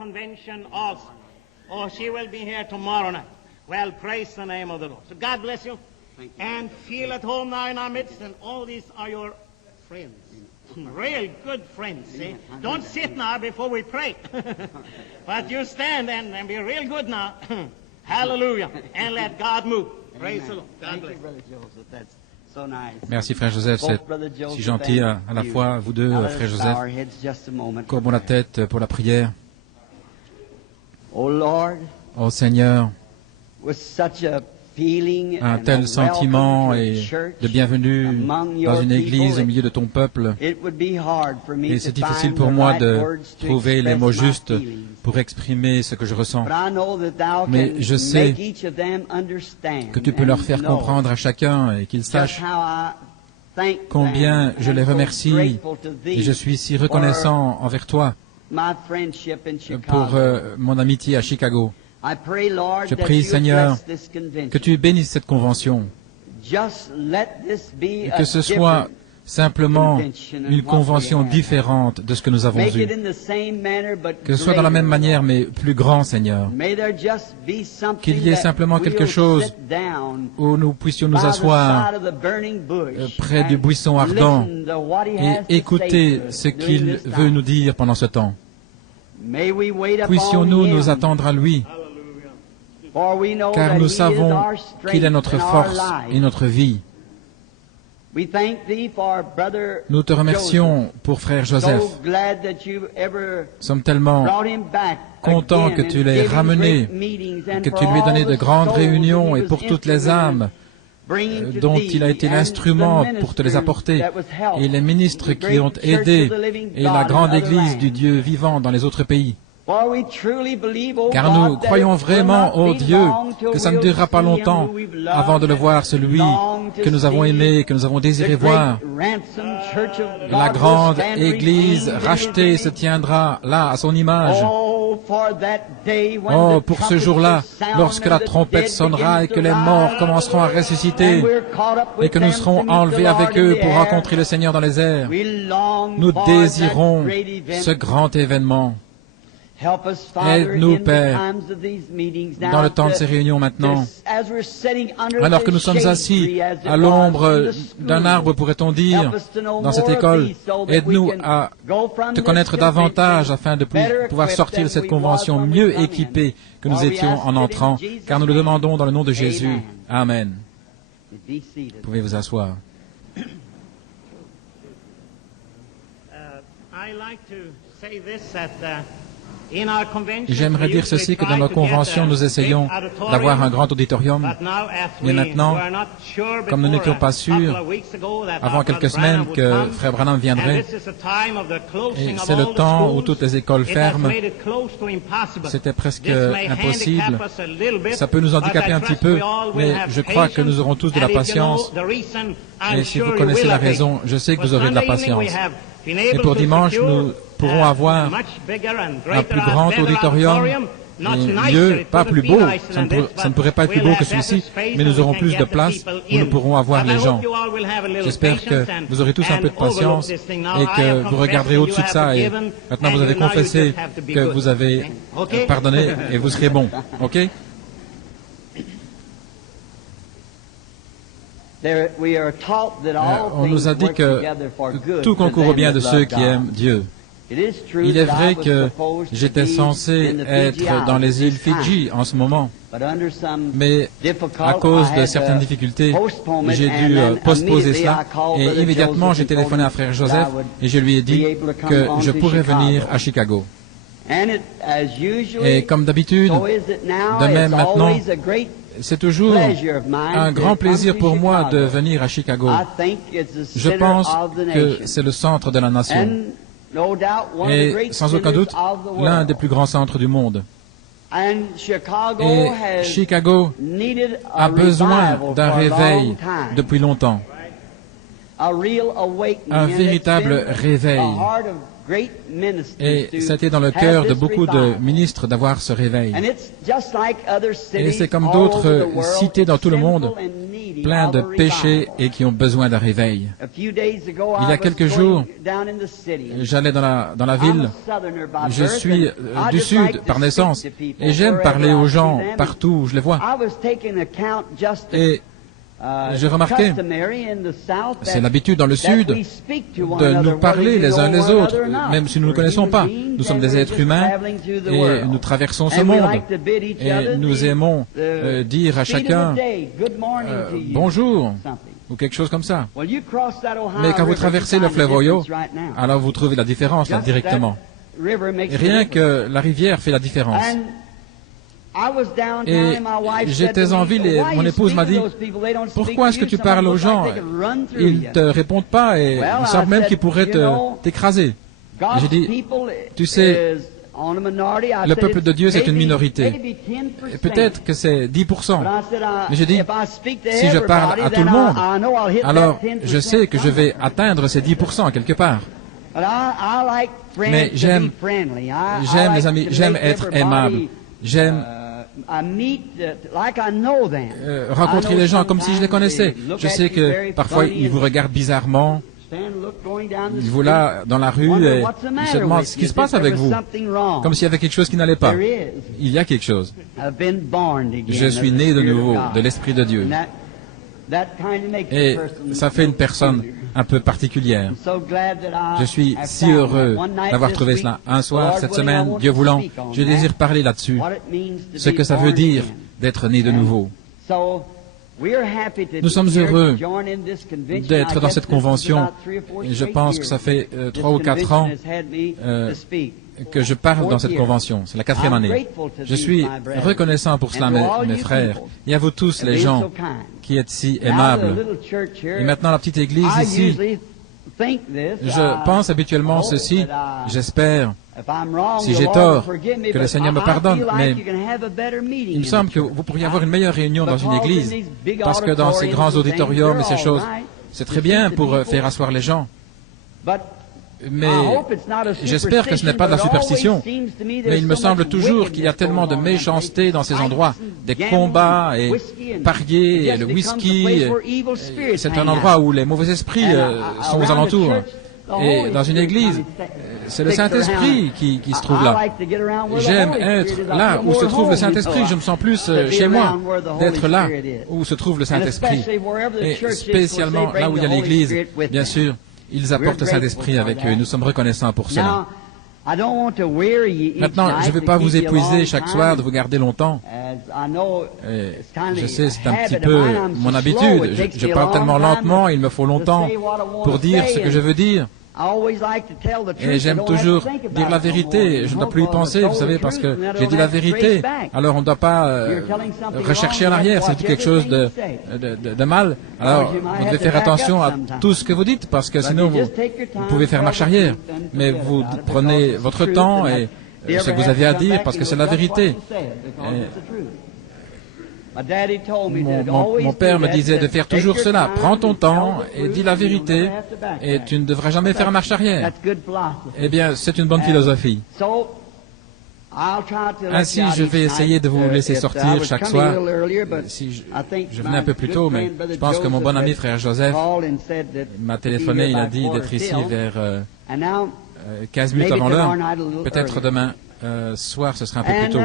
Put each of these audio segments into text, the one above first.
convention also. Oh, she will be here tomorrow night. Well, praise the name of the Lord. So God bless you. And feel at home now in our midst, and all these are your friends. Real good friends, see? Don't sit now before we pray. But you stand and be real good now. Hallelujah. And let God move. Praise the Lord. God bless you. Merci Frère Joseph, c'est si gentil à la fois, vous deux, Frère Joseph. Courbons la tête pour la prière. Ô Seigneur, un tel sentiment et de bienvenue dans une église au milieu de ton peuple. Et c'est difficile pour moi de trouver les mots justes pour exprimer ce que je ressens. Mais je sais que tu peux leur faire comprendre à chacun et qu'ils sachent combien je les remercie et je suis si reconnaissant envers toi pour mon amitié à Chicago. Je prie, Seigneur, que tu bénisses cette convention, et que ce soit simplement une convention différente de ce que nous avons eu, que ce soit dans la même manière, mais plus grand, Seigneur, qu'il y ait simplement quelque chose où nous puissions nous asseoir près du buisson ardent et écouter ce qu'il veut nous dire pendant ce temps. Puissions-nous nous attendre à lui, car nous savons qu'il est notre force et notre vie. Nous te remercions pour Frère Joseph. Nous sommes tellement contents que tu l'aies ramené, que tu lui aies donné de grandes réunions et pour toutes les âmes dont il a été l'instrument pour te les apporter, et les ministres qui ont aidé, et la grande Église du Dieu vivant dans les autres pays. Car nous croyons vraiment, ô Dieu, que ça ne durera pas longtemps avant de le voir, celui que nous avons aimé, que nous avons désiré voir. La grande Église rachetée se tiendra là, à son image. Oh, pour ce jour-là, lorsque la trompette sonnera et que les morts commenceront à ressusciter et que nous serons enlevés avec eux pour rencontrer le Seigneur dans les airs, nous désirons ce grand événement. Aide-nous, Père, dans le temps de ces réunions maintenant, alors que nous sommes assis à l'ombre d'un arbre, pourrait-on dire, dans cette école. Aide-nous à te connaître davantage afin de pouvoir sortir de cette convention mieux équipés que nous étions en entrant, car nous le demandons dans le nom de Jésus. Amen. Vous pouvez vous asseoir. J'aimerais dire ceci, que dans nos conventions, nous essayons d'avoir un grand auditorium. Mais maintenant, comme nous n'étions pas sûrs, avant quelques semaines, que Frère Branham viendrait, et c'est le temps où toutes les écoles ferment, c'était presque impossible. Ça peut nous handicaper un petit peu, mais je crois que nous aurons tous de la patience. Et si vous connaissez la raison, je sais que vous aurez de la patience. Et pour dimanche, nous pourrons avoir un plus grand auditorium, et mieux, pas plus beau, ça ne pourrait pas être plus beau que celui-ci, mais nous aurons plus de place où nous pourrons avoir les gens. J'espère que vous aurez tous un peu de patience et que vous regarderez au-dessus de ça, et maintenant vous avez confessé que vous avez pardonné et vous serez bon. OK? On nous a dit que tout concourt au bien de ceux qui aiment Dieu. Il est vrai que j'étais censé être dans les îles Fidji en ce moment, mais à cause de certaines difficultés, j'ai dû postposer cela, et immédiatement j'ai téléphoné à Frère Joseph et je lui ai dit que je pourrais venir à Chicago. Et comme d'habitude, de même maintenant, c'est toujours un grand plaisir pour moi de venir à Chicago. Je pense que c'est le centre de la nation. Et sans aucun doute, l'un des plus grands centres du monde. Et Chicago a besoin d'un réveil depuis longtemps. Un véritable réveil Et ça a été dans le cœur de beaucoup de ministres d'avoir ce réveil. Et c'est comme d'autres cités dans tout le monde, plein de péchés et qui ont besoin d'un réveil. Il y a quelques jours, j'allais dans la ville. Je suis du Sud par naissance et j'aime parler aux gens partout où je les vois. Et j'ai remarqué, c'est l'habitude dans le Sud de nous parler les uns les autres, même si nous ne nous connaissons pas. Nous sommes des êtres humains et nous traversons ce monde. Et nous aimons dire à chacun bonjour ou quelque chose comme ça. Mais quand vous traversez le fleuve Ohio, alors vous trouvez la différence là directement. Et rien que la rivière fait la différence. Et j'étais en ville et mon épouse m'a dit, pourquoi est-ce que tu parles aux gens? Ils ne te répondent pas et ils savent même qu'ils pourraient t'écraser. J'ai dit, tu sais, le peuple de Dieu c'est une minorité. Et peut-être que c'est 10%. Mais j'ai dit, si je parle à tout le monde, alors je sais que je vais atteindre ces 10% quelque part. Mais j'aime les amis, j'aime être aimable. J'aime rencontrer les gens comme si je les connaissais. Je sais que parfois ils vous regardent bizarrement. Ils vous là dans la rue et ils se demandent ce qui se passe avec vous. Comme s'il y avait quelque chose qui n'allait pas. Il y a quelque chose. Je suis né de nouveau de l'Esprit de Dieu. Et ça fait une personne un peu particulière. Je suis si heureux d'avoir trouvé cela. Un soir, cette semaine, Dieu voulant, je désire parler là-dessus, ce que ça veut dire d'être né de nouveau. Nous sommes heureux d'être dans cette convention. Et je pense que ça fait 3 ou 4 ans que je parle dans cette convention. C'est la 4e année. Je suis reconnaissant pour cela, mes frères, et à vous tous les gens qui êtes si aimables. Et maintenant, la petite église ici, je pense habituellement ceci, j'espère, si j'ai tort, que le Seigneur me pardonne, mais il me semble que vous pourriez avoir une meilleure réunion dans une église, parce que dans ces grands auditoriums et ces choses, c'est très bien pour faire asseoir les gens. Mais j'espère que ce n'est pas de la superstition. Mais il me semble toujours qu'il y a tellement de méchanceté dans ces endroits. Des combats et parier et le whisky. C'est un endroit où les mauvais esprits sont aux alentours. Et dans une église, c'est le Saint-Esprit qui se trouve là. J'aime être là où se trouve le Saint-Esprit. Je me sens plus chez moi d'être là où se trouve le Saint-Esprit. Et spécialement là où il y a l'église, bien sûr. Ils apportent le Saint-Esprit avec eux. Nous sommes reconnaissants pour cela. Maintenant, je ne vais pas vous épuiser chaque soir de vous garder longtemps. Et je sais, c'est un petit peu mon habitude. Je parle tellement lentement, il me faut longtemps pour dire ce que je veux dire. Et j'aime toujours dire la vérité. Je ne dois plus y penser, vous savez, parce que j'ai dit la vérité. Alors on ne doit pas rechercher en arrière, c'est quelque chose de mal. Alors vous devez faire attention à tout ce que vous dites, parce que sinon vous pouvez faire marche arrière. Mais vous prenez votre temps et ce que vous avez à dire, parce que c'est la vérité. Mon père me disait de faire toujours cela. Prends ton temps et dis la vérité et tu ne devras jamais faire marche arrière. Eh bien, c'est une bonne philosophie. Ainsi, je vais essayer de vous laisser sortir chaque soir. Si je venais un peu plus tôt, mais je pense que mon bon ami frère Joseph m'a téléphoné, il a dit d'être ici vers 15 minutes avant l'heure. Peut-être demain soir, ce sera un peu plus tôt.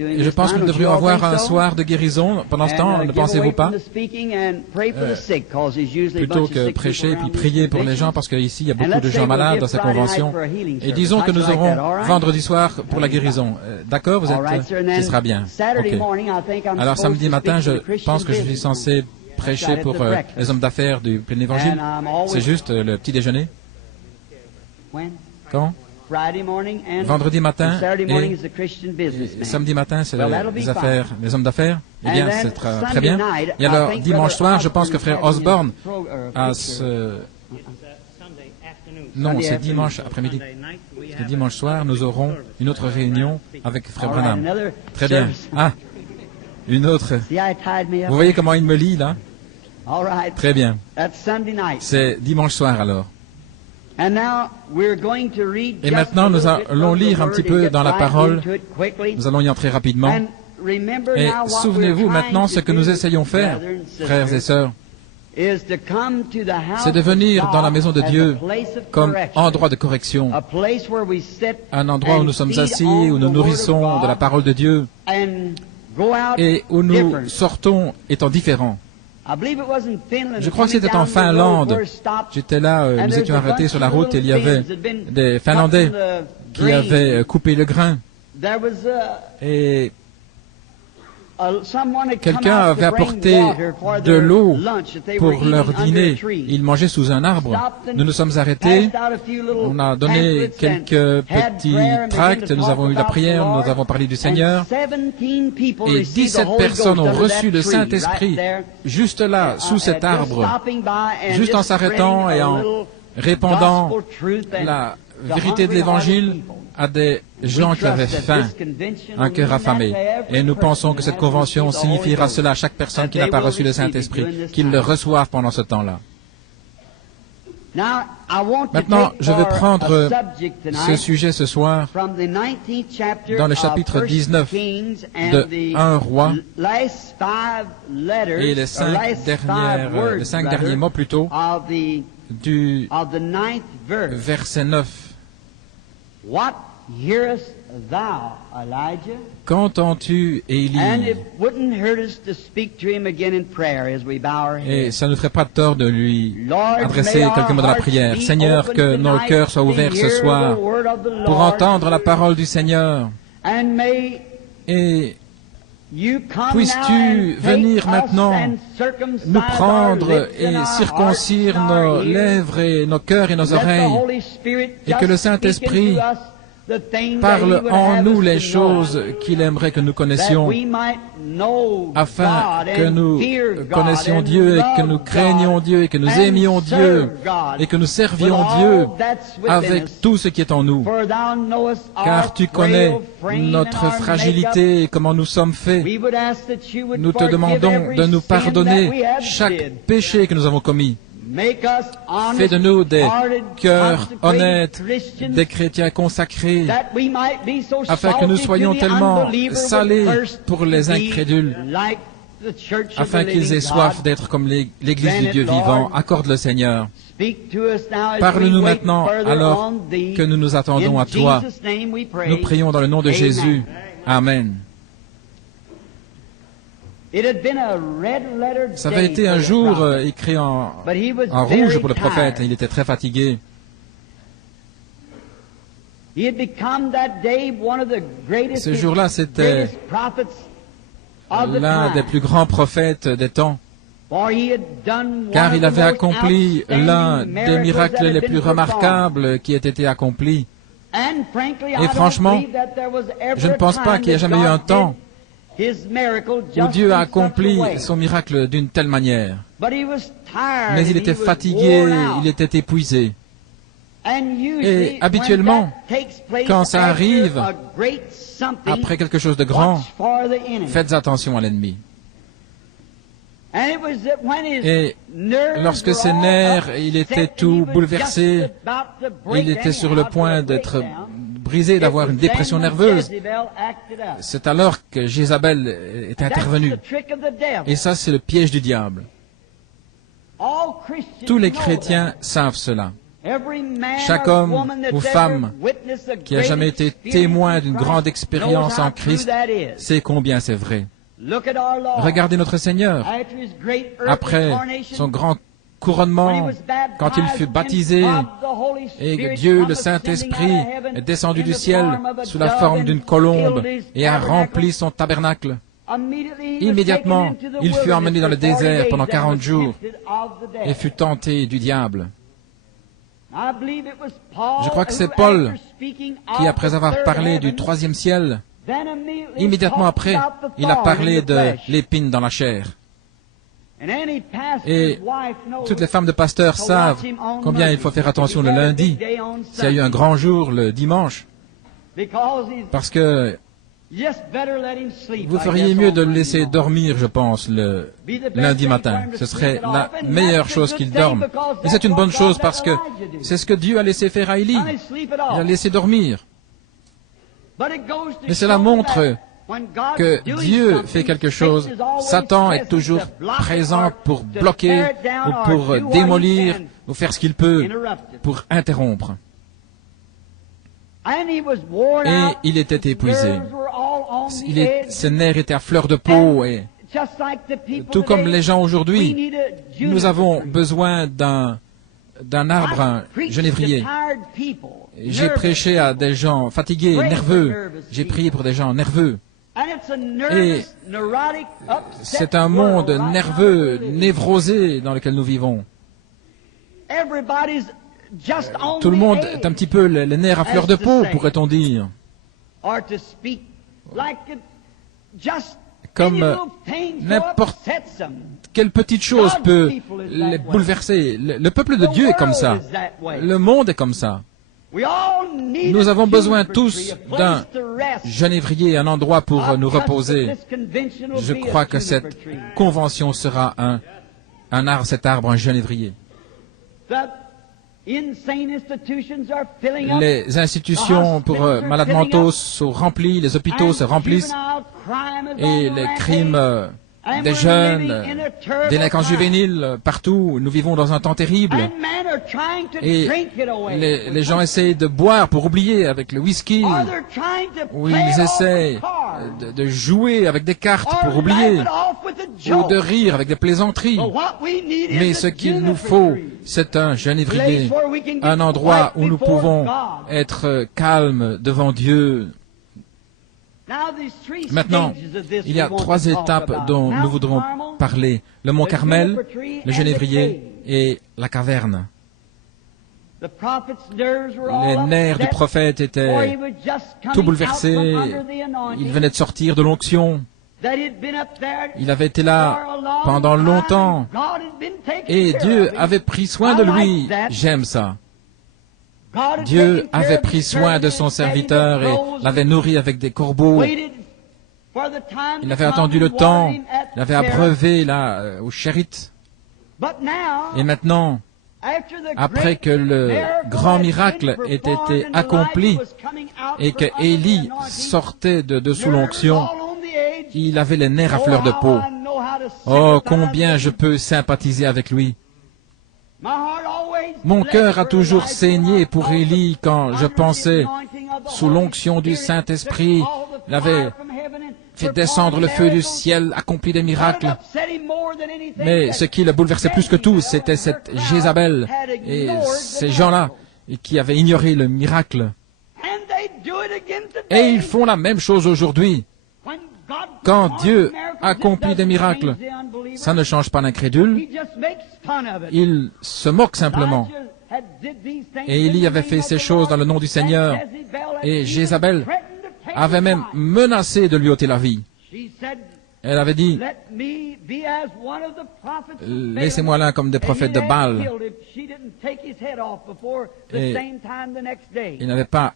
Et je pense que nous devrions avoir un soir de guérison pendant ce temps, ne pensez-vous pas? Plutôt que prêcher et puis prier pour les gens, parce qu'ici, il y a beaucoup de gens malades dans cette convention. Et disons que nous aurons vendredi soir pour la guérison. D'accord? Vous êtes, ce sera bien. Okay. Alors, samedi matin, je pense que je suis censé prêcher pour les hommes d'affaires du plein évangile. C'est juste le petit déjeuner. Quand? Vendredi matin et samedi matin, c'est les affaires, les hommes d'affaires. Eh bien, c'est très bien. Et alors, dimanche soir, je pense que frère Osborne a ce... Non, c'est dimanche après-midi. Et dimanche soir, nous aurons une autre réunion avec frère Branham. Très bien. Ah, une autre. Vous voyez comment il me lit, là? Très bien. C'est dimanche soir, alors. Et maintenant, nous allons lire un petit peu dans la parole. Nous allons y entrer rapidement. Et souvenez-vous maintenant ce que nous essayons de faire, frères et sœurs, c'est de venir dans la maison de Dieu comme endroit de correction, un endroit où nous sommes assis, où nous nourrissons de la parole de Dieu et où nous sortons étant différents. Je crois que c'était en Finlande. J'étais là, nous étions arrêtés sur la route et il y avait des Finlandais qui avaient coupé le grain. Et quelqu'un avait apporté de l'eau pour leur dîner. Ils mangeaient sous un arbre. Nous nous sommes arrêtés. On a donné quelques petits tracts. Nous avons eu la prière. Nous avons parlé du Seigneur. Et 17 personnes ont reçu le Saint-Esprit juste là, sous cet arbre, juste en s'arrêtant et en répandant la vérité de l'Évangile à des gens qui avaient faim, un cœur affamé. Et nous pensons que cette convention signifiera cela à chaque personne qui n'a pas reçu le Saint-Esprit, qu'il le reçoive pendant ce temps-là. Maintenant, je vais prendre ce sujet ce soir dans le chapitre 19 de 1 Roi et les 5 derniers mots plutôt du verset 9. Qu'entends-tu, Élie? Et ça ne ferait pas de tort de lui adresser quelques mots de la prière. Seigneur, que nos cœurs soient ouverts ce soir pour entendre la parole du Seigneur. Et puisses-tu venir maintenant nous prendre et circoncire nos lèvres et nos cœurs et nos oreilles, et que le Saint-Esprit parle en nous les choses qu'il aimerait que nous connaissions, afin que nous connaissions Dieu et que nous craignions Dieu et que nous aimions Dieu et que nous servions Dieu avec tout ce qui est en nous. Car tu connais notre fragilité et comment nous sommes faits. Nous te demandons de nous pardonner chaque péché que nous avons commis. Fais de nous des cœurs honnêtes, des chrétiens consacrés, afin que nous soyons tellement salés pour les incrédules, afin qu'ils aient soif d'être comme l'Église du Dieu vivant. Accorde le Seigneur. Parle-nous maintenant alors que nous nous attendons à toi. Nous prions dans le nom de Jésus. Amen. Ça avait été un jour écrit en rouge pour le prophète. Il était très fatigué. Ce jour-là, c'était l'un des plus grands prophètes des temps, car il avait accompli l'un des miracles les plus remarquables qui ait été accompli. Et franchement, je ne pense pas qu'il y ait jamais eu un temps où Dieu a accompli son miracle d'une telle manière. Mais il était fatigué, il était épuisé. Et habituellement, quand ça arrive, après quelque chose de grand, faites attention à l'ennemi. Et lorsque ses nerfs, il était tout bouleversé, il était sur le point d'être brisé, d'avoir une dépression nerveuse. C'est alors que Jézabel est intervenue. Et ça, c'est le piège du diable. Tous les chrétiens savent cela. Chaque homme ou femme qui a jamais été témoin d'une grande expérience en Christ sait combien c'est vrai. Regardez notre Seigneur. Après son grand couronnement, quand il fut baptisé et que Dieu, le Saint-Esprit, est descendu du ciel sous la forme d'une colombe et a rempli son tabernacle, immédiatement, il fut emmené dans le désert pendant 40 jours et fut tenté du diable. Je crois que c'est Paul qui, après avoir parlé du troisième ciel, immédiatement après, il a parlé de l'épine dans la chair. Et toutes les femmes de pasteurs savent combien il faut faire attention le lundi, s'il y a eu un grand jour le dimanche, parce que Vous feriez mieux de le laisser dormir, je pense, le lundi matin. Ce serait la meilleure chose qu'il dorme. Et c'est une bonne chose parce que c'est ce que Dieu a laissé faire à Élie. Il a laissé dormir. Mais cela montre que Dieu fait quelque chose. Satan est toujours présent pour bloquer ou pour démolir ou faire ce qu'il peut pour interrompre. Et il était épuisé. Ses nerfs étaient à fleur de peau. Et tout comme les gens aujourd'hui, nous avons besoin d'un arbre, un genévrier. J'ai prêché à des gens fatigués, nerveux. J'ai prié pour des gens nerveux. Et c'est un monde nerveux, névrosé dans lequel nous vivons. Tout le monde est un petit peu les nerfs à fleur de peau, pourrait-on dire. Comme n'importe quelle petite chose peut les bouleverser. Le peuple de Dieu est comme ça. Le monde est comme ça. Nous avons besoin tous d'un genévrier, un endroit pour nous reposer. Je crois que cette convention sera cet arbre, un genévrier. Les institutions pour malades mentaux sont remplies, les hôpitaux se remplissent, et les crimes des jeunes, délinquants juvéniles, partout, nous vivons dans un temps terrible. Et les gens essayent de boire pour oublier avec le whisky, ou ils essayent de jouer avec des cartes pour oublier, ou de rire avec des plaisanteries. Mais ce qu'il nous faut, c'est un genévrier, un endroit où nous pouvons être calmes devant Dieu. Maintenant, il y a 3 étapes dont nous voudrons parler. Le mont Carmel, le genévrier et la caverne. Les nerfs du prophète étaient tout bouleversés. Il venait de sortir de l'onction. Il avait été là pendant longtemps. Et Dieu avait pris soin de lui. J'aime ça. Dieu avait pris soin de son serviteur et l'avait nourri avec des corbeaux. Il avait attendu le temps, il avait abreuvé là au Chérit. Et maintenant, après que le grand miracle ait été accompli et que Élie sortait de sous l'onction, il avait les nerfs à fleur de peau. Oh, combien je peux sympathiser avec lui. Mon cœur a toujours saigné pour Élie quand je pensais, sous l'onction du Saint-Esprit, il avait fait descendre le feu du ciel, accompli des miracles. Mais ce qui le bouleversait plus que tout, c'était cette Jézabel et ces gens-là qui avaient ignoré le miracle. Et ils font la même chose aujourd'hui. Quand Dieu accomplit des miracles, ça ne change pas l'incrédule. Il se moque simplement. Et Élie avait fait ces choses dans le nom du Seigneur. Et Jézabel avait même menacé de lui ôter la vie. Elle avait dit, laissez-moi là comme des prophètes de Baal. Et il n'avait pas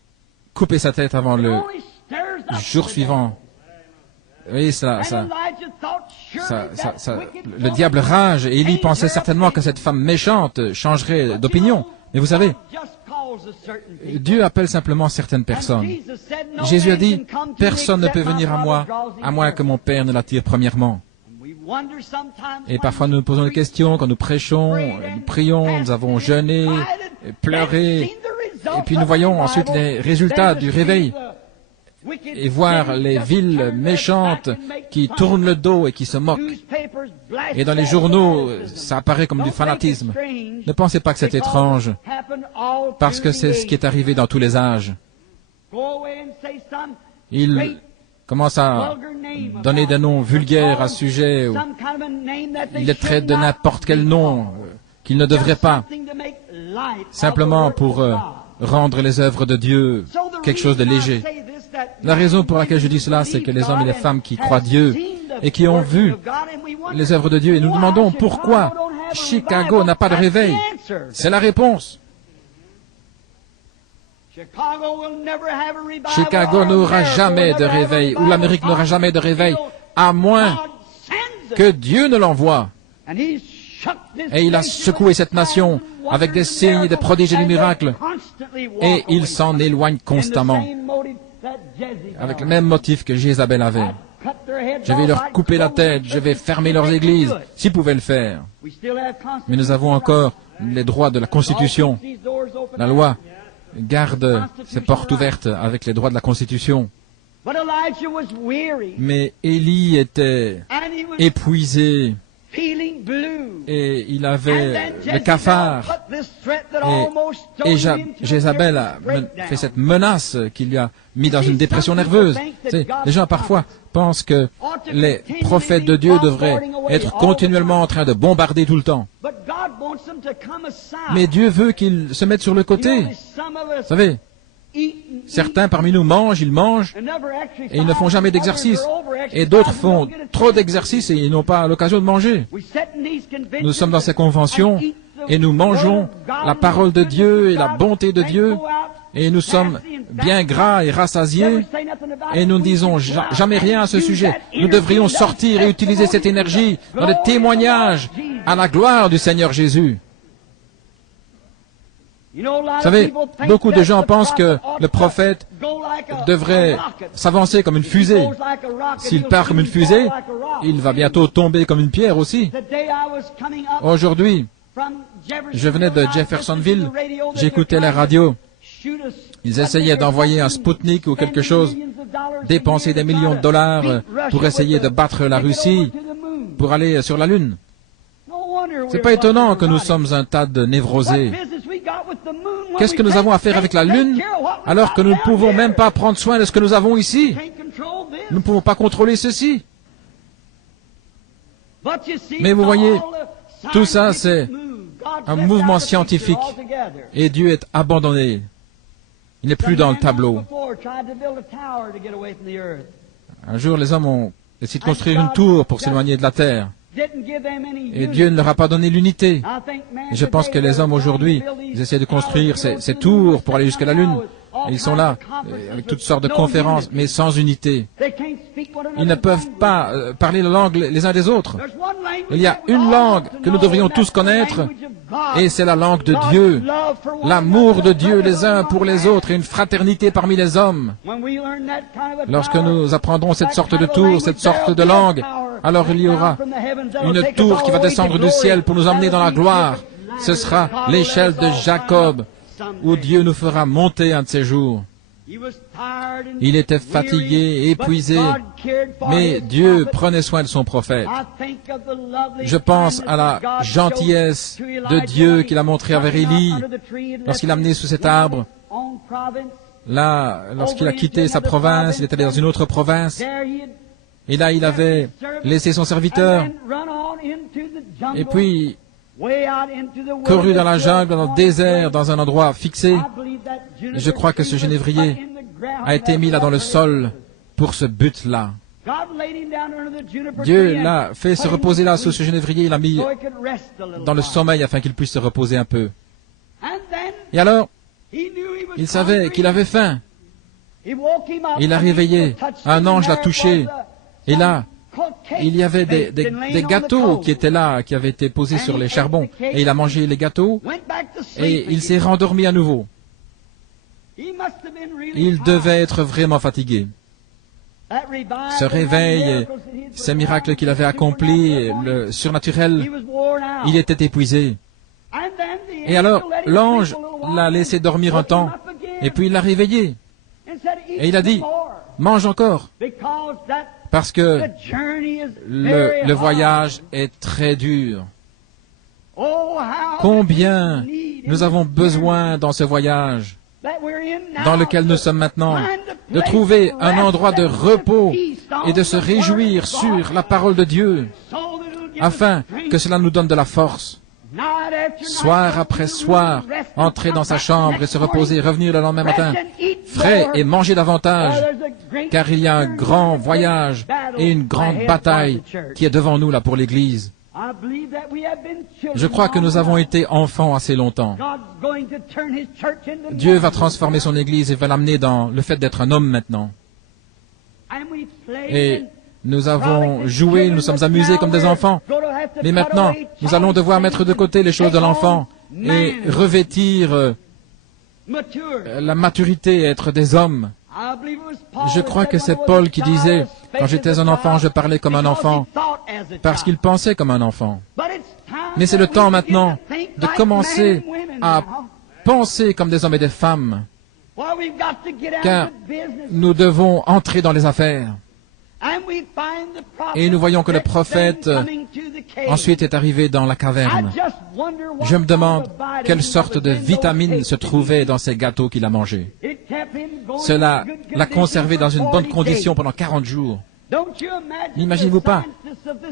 coupé sa tête avant le jour suivant. Oui, le diable rage, et Élie pensait certainement que cette femme méchante changerait d'opinion. Mais vous savez, Dieu appelle simplement certaines personnes. Jésus a dit, personne ne peut venir à moi, à moins que mon Père ne l'attire premièrement. Et parfois nous nous posons des questions quand nous prêchons, nous prions, nous avons jeûné, pleuré, et puis nous voyons ensuite les résultats du réveil. Et voir les villes méchantes qui tournent le dos et qui se moquent. Et dans les journaux, ça apparaît comme du fanatisme. Ne pensez pas que c'est étrange, parce que c'est ce qui est arrivé dans tous les âges. Ils commencent à donner des noms vulgaires à ce sujet, ou ils les traitent de n'importe quel nom qu'ils ne devraient pas, simplement pour rendre les œuvres de Dieu quelque chose de léger. La raison pour laquelle je dis cela, c'est que les hommes et les femmes qui croient Dieu et qui ont vu les œuvres de Dieu, et nous demandons pourquoi Chicago n'a pas de réveil. C'est la réponse. Chicago n'aura jamais de réveil, ou l'Amérique n'aura jamais de réveil, à moins que Dieu ne l'envoie. Et il a secoué cette nation avec des signes, des prodiges et des miracles, et il s'en éloigne constamment, avec le même motif que Jézabel avait. Je vais leur couper la tête, je vais fermer leurs églises, s'ils pouvaient le faire. Mais nous avons encore les droits de la Constitution. La loi garde ses portes ouvertes avec les droits de la Constitution. Mais Élie était épuisé et il avait le cafard. Et Jézabel a fait cette menace qui lui a mis dans une dépression nerveuse. Les gens parfois pensent que les prophètes de Dieu devraient être continuellement en train de bombarder tout le temps. Mais Dieu veut qu'ils se mettent sur le côté. Vous savez, certains parmi nous mangent, ils mangent, et ils ne font jamais d'exercice. Et d'autres font trop d'exercice et ils n'ont pas l'occasion de manger. Nous sommes dans ces conventions et nous mangeons la parole de Dieu et la bonté de Dieu. Et nous sommes bien gras et rassasiés, et nous ne disons jamais rien à ce sujet. Nous devrions sortir et utiliser cette énergie dans des témoignages à la gloire du Seigneur Jésus. Vous savez, beaucoup de gens pensent que le prophète devrait s'avancer comme une fusée. S'il part comme une fusée, il va bientôt tomber comme une pierre aussi. Aujourd'hui, je venais de Jeffersonville, j'écoutais la radio. Ils essayaient d'envoyer un Spoutnik ou quelque chose, dépenser des millions de dollars pour essayer de battre la Russie, pour aller sur la Lune. C'est pas étonnant que nous sommes un tas de névrosés. Qu'est-ce que nous avons à faire avec la Lune, alors que nous ne pouvons même pas prendre soin de ce que nous avons ici? Nous ne pouvons pas contrôler ceci. Mais vous voyez, tout ça, c'est un mouvement scientifique. Et Dieu est abandonné. Il n'est plus dans le tableau. Un jour, les hommes ont essayé de construire une tour pour s'éloigner de la terre. Et Dieu ne leur a pas donné l'unité. Et je pense que les hommes aujourd'hui, ils essaient de construire ces tours pour aller jusqu'à la Lune. Et ils sont là, avec toutes sortes de conférences, mais sans unité. Ils ne peuvent pas parler la langue les uns des autres. Il y a une langue que nous devrions tous connaître, et c'est la langue de Dieu. L'amour de Dieu les uns pour les autres et une fraternité parmi les hommes. Lorsque nous apprendrons cette sorte de tour, cette sorte de langue, alors il y aura une tour qui va descendre du ciel pour nous emmener dans la gloire. Ce sera l'échelle de Jacob, où Dieu nous fera monter un de ces jours. Il était fatigué, épuisé, mais Dieu prenait soin de son prophète. Je pense à la gentillesse de Dieu qu'il a montrée avec Élie, lorsqu'il l'a amené sous cet arbre. Là, lorsqu'il a quitté sa province, il est allé dans une autre province. Et là, il avait laissé son serviteur. Et puis, couru dans la jungle, dans le désert, dans un endroit fixé. Et je crois que ce genévrier a été mis là dans le sol pour ce but-là. Dieu l'a fait se reposer là sous ce genévrier, il l'a mis dans le sommeil afin qu'il puisse se reposer un peu. Et alors, il savait qu'il avait faim. Il l'a réveillé, un ange l'a touché. Et là, il y avait des gâteaux qui étaient là, qui avaient été posés sur les charbons. Et il a mangé les gâteaux et il s'est rendormi à nouveau. Il devait être vraiment fatigué. Ce réveil, ces miracles qu'il avait accomplis, le surnaturel, il était épuisé. Et alors, l'ange l'a laissé dormir un temps, et puis il l'a réveillé. Et il a dit, mange encore, parce que le voyage est très dur. Combien nous avons besoin dans ce voyage dans lequel nous sommes maintenant, de trouver un endroit de repos et de se réjouir sur la parole de Dieu, afin que cela nous donne de la force. Soir après soir, entrer dans sa chambre et se reposer, revenir le lendemain matin, frais et manger davantage, car il y a un grand voyage et une grande bataille qui est devant nous là pour l'Église. Je crois que nous avons été enfants assez longtemps. Dieu va transformer son Église et va l'amener dans le fait d'être un homme maintenant. Et nous avons joué, nous sommes amusés comme des enfants. Mais maintenant, nous allons devoir mettre de côté les choses de l'enfant et revêtir la maturité et être des hommes. Je crois que c'est Paul qui disait, quand j'étais un enfant, je parlais comme un enfant, parce qu'il pensait comme un enfant. Mais c'est le temps maintenant de commencer à penser comme des hommes et des femmes, car nous devons entrer dans les affaires. Et nous voyons que le prophète ensuite est arrivé dans la caverne. Je me demande quelle sorte de vitamines se trouvait dans ces gâteaux qu'il a mangés. Cela l'a conservé dans une bonne condition pendant 40 jours. N'imaginez-vous pas,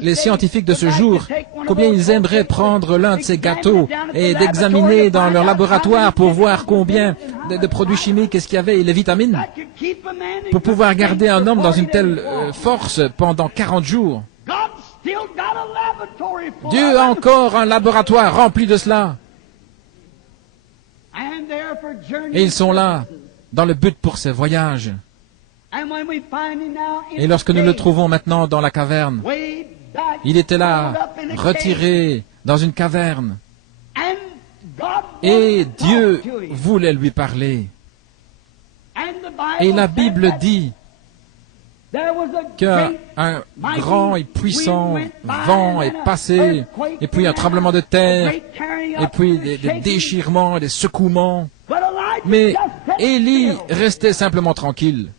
les scientifiques de ce jour, combien ils aimeraient prendre l'un de ces gâteaux et d'examiner dans leur laboratoire pour voir combien de produits chimiques est-ce qu'il y avait et les vitamines, pour pouvoir garder un homme dans une telle force pendant 40 jours. Dieu a encore un laboratoire rempli de cela. Et ils sont là, dans le but pour ces voyages. Et lorsque nous le trouvons maintenant dans la caverne, il était là, retiré dans une caverne. Et Dieu voulait lui parler. Et la Bible dit qu'un grand et puissant vent est passé, et puis un tremblement de terre, et puis des déchirements, des secouements. Mais Élie restait simplement tranquille.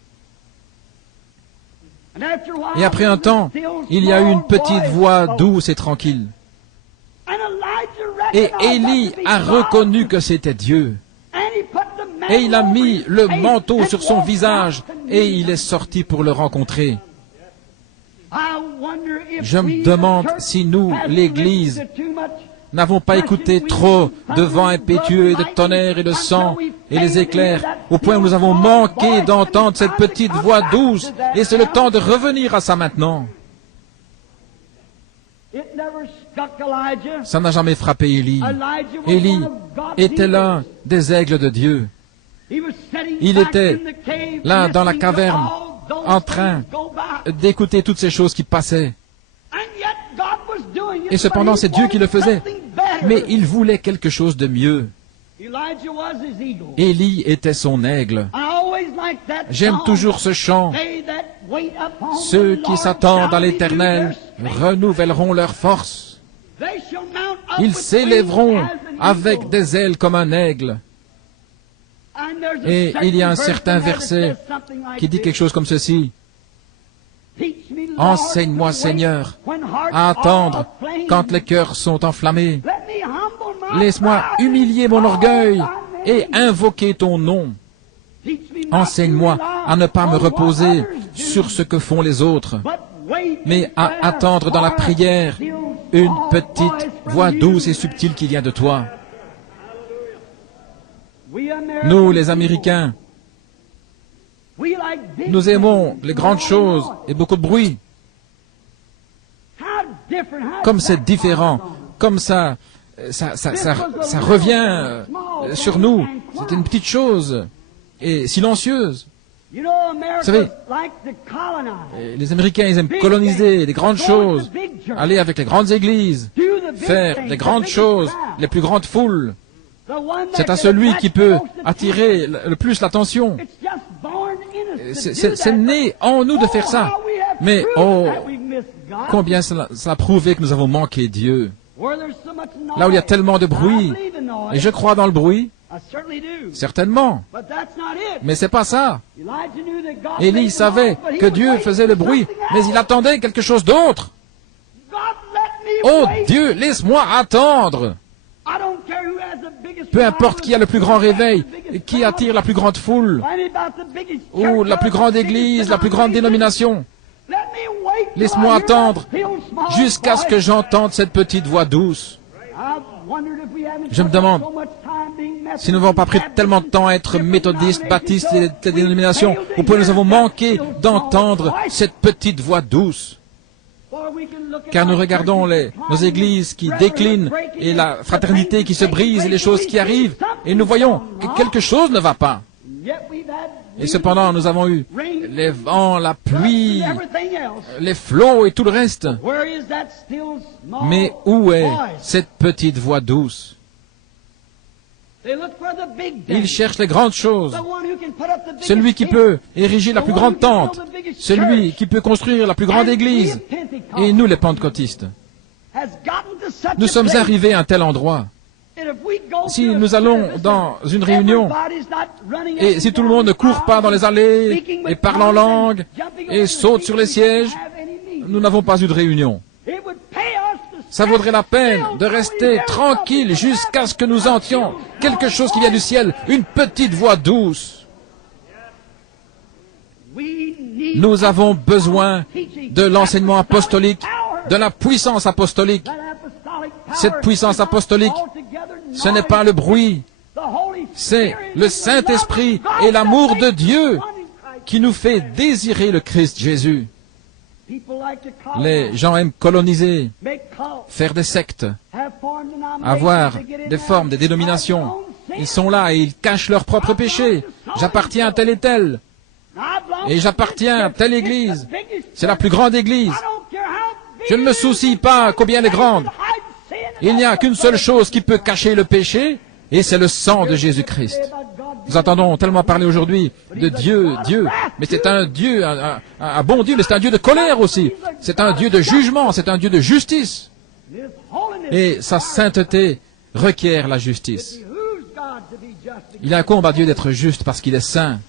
Et après un temps, il y a eu une petite voix douce et tranquille. Et Élie a reconnu que c'était Dieu. Et il a mis le manteau sur son visage et il est sorti pour le rencontrer. Je me demande si nous, l'Église, n'avons pas écouté trop de vents impétueux et de tonnerre et de sang et les éclairs, au point où nous avons manqué d'entendre cette petite voix douce, et c'est le temps de revenir à ça maintenant. Ça n'a jamais frappé Élie. Élie était l'un des aigles de Dieu. Il était là dans la caverne, en train d'écouter toutes ces choses qui passaient. Et cependant, c'est Dieu qui le faisait. Mais il voulait quelque chose de mieux. Élie était son aigle. J'aime toujours ce chant. Ceux qui s'attendent à l'Éternel renouvelleront leur force. Ils s'élèveront avec des ailes comme un aigle. Et il y a un certain verset qui dit quelque chose comme ceci. Enseigne-moi, Seigneur, à attendre quand les cœurs sont enflammés. Laisse-moi humilier mon orgueil et invoquer ton nom. Enseigne-moi à ne pas me reposer sur ce que font les autres, mais à attendre dans la prière une petite voix douce et subtile qui vient de toi. Nous, les Américains, nous aimons les grandes choses et beaucoup de bruit. Comme c'est différent, comme ça revient sur nous. C'est une petite chose et silencieuse. Vous savez, les Américains, ils aiment coloniser les grandes choses, aller avec les grandes églises, faire les grandes choses, les plus grandes foules. C'est à celui qui peut attirer le plus l'attention. C'est né en nous de faire ça. Mais, oh, combien cela a prouvé que nous avons manqué Dieu. Là où il y a tellement de bruit, et je crois dans le bruit, certainement. Mais c'est pas ça. Élie savait que Dieu faisait le bruit, mais il attendait quelque chose d'autre. Oh Dieu, laisse-moi attendre. Peu importe qui a le plus grand réveil, qui attire la plus grande foule, ou la plus grande église, la plus grande dénomination. Laisse-moi attendre jusqu'à ce que j'entende cette petite voix douce. Je me demande si nous n'avons pas pris tellement de temps à être méthodistes, baptistes et des dénominations, au point où nous avons manqué d'entendre cette petite voix douce. Car nous regardons nos églises qui déclinent et la fraternité qui se brise et les choses qui arrivent, et nous voyons que quelque chose ne va pas. Et cependant, nous avons eu les vents, la pluie, les flots et tout le reste. Mais où est cette petite voix douce? Ils cherchent les grandes choses. Celui qui peut ériger la plus grande tente. Celui qui peut construire la plus grande église. Et nous, les pentecôtistes, nous sommes arrivés à un tel endroit. Si nous allons dans une réunion, et si tout le monde ne court pas dans les allées, et parle en langue, et saute sur les sièges, nous n'avons pas eu de réunion. Ça vaudrait la peine de rester tranquille jusqu'à ce que nous entends quelque chose qui vient du ciel, une petite voix douce. Nous avons besoin de l'enseignement apostolique, de la puissance apostolique. Cette puissance apostolique, ce n'est pas le bruit, c'est le Saint-Esprit et l'amour de Dieu qui nous fait désirer le Christ Jésus. Les gens aiment coloniser, faire des sectes, avoir des formes, des dénominations. Ils sont là et ils cachent leurs propres péchés. J'appartiens à telle et telle. Et j'appartiens à telle église. C'est la plus grande église. Je ne me soucie pas combien elle est grande. Il n'y a qu'une seule chose qui peut cacher le péché, et c'est le sang de Jésus-Christ. Nous entendons tellement parler aujourd'hui de Dieu, Dieu, mais c'est un Dieu, un bon Dieu, mais c'est un Dieu de colère aussi. C'est un Dieu de jugement, c'est un Dieu de justice. Et sa sainteté requiert la justice. Il incombe à Dieu d'être juste parce qu'il est saint.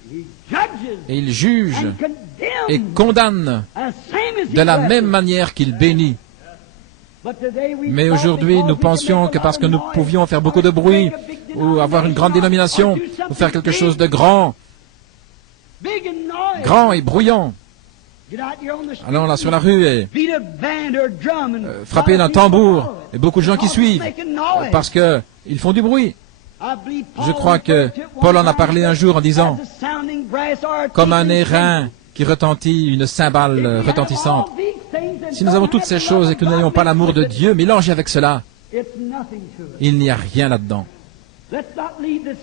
Et il juge et condamne de la même manière qu'il bénit. Mais aujourd'hui, nous pensions que parce que nous pouvions faire beaucoup de bruit, ou avoir une grande dénomination, ou faire quelque chose de grand et bruyant, allons là sur la rue et frapper d'un tambour, et beaucoup de gens qui suivent, parce qu'ils font du bruit. Je crois que Paul en a parlé un jour en disant, comme un airain qui retentit, une cymbale retentissante. Si nous avons toutes ces choses et que nous n'ayons pas l'amour de Dieu mélangé avec cela, il n'y a rien là-dedans.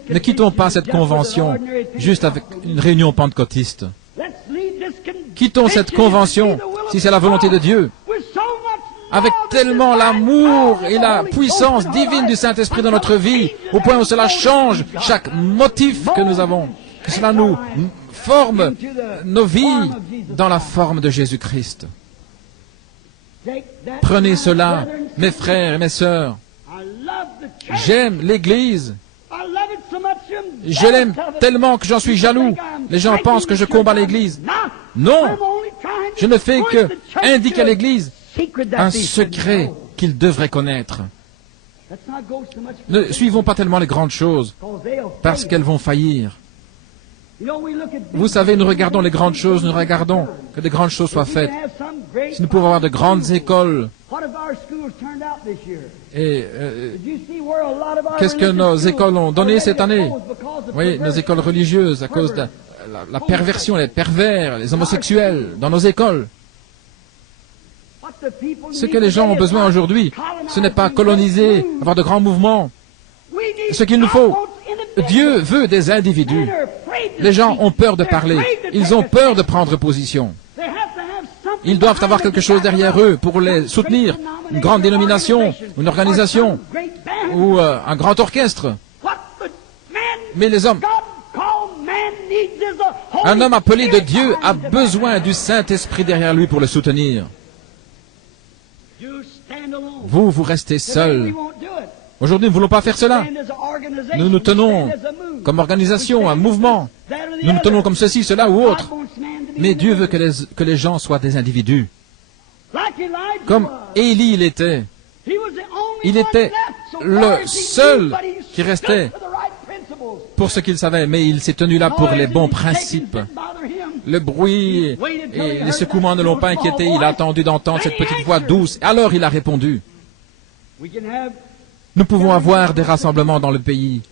Ne quittons pas cette convention juste avec une réunion pentecôtiste. Quittons cette convention, si c'est la volonté de Dieu, avec tellement l'amour et la puissance divine du Saint-Esprit dans notre vie, au point où cela change chaque motif que nous avons, que cela nous forme nos vies dans la forme de Jésus-Christ. Prenez cela, mes frères et mes sœurs. J'aime l'Église. Je l'aime tellement que j'en suis jaloux. Les gens pensent que je combats l'Église. Non, je ne fais que indiquer à l'Église un secret qu'ils devraient connaître. Ne suivons pas tellement les grandes choses, parce qu'elles vont faillir. Vous savez, nous regardons les grandes choses, nous regardons que des grandes choses soient faites. Si nous pouvons avoir de grandes écoles, et qu'est-ce que nos écoles ont donné cette année? Oui, nos écoles religieuses, à cause de la perversion, les pervers, les homosexuels dans nos écoles. Ce que les gens ont besoin aujourd'hui, ce n'est pas coloniser, avoir de grands mouvements. Ce qu'il nous faut, Dieu veut des individus. Les gens ont peur de parler. Ils ont peur de prendre position. Ils doivent avoir quelque chose derrière eux pour les soutenir. Une grande dénomination, une organisation, ou un grand orchestre. Mais les hommes, un homme appelé de Dieu a besoin du Saint-Esprit derrière lui pour le soutenir. Vous restez seul. Aujourd'hui, nous ne voulons pas faire cela. Nous nous tenons comme organisation, un mouvement. Nous nous tenons comme ceci, cela ou autre. Mais Dieu veut que les gens soient des individus. Comme Élie l'était. Il était le seul qui restait pour ce qu'il savait, mais il s'est tenu là pour les bons principes. Le bruit et les secouements ne l'ont pas inquiété. Il a attendu d'entendre cette petite voix douce. Alors il a répondu. Nous pouvons avoir des rassemblements dans le pays.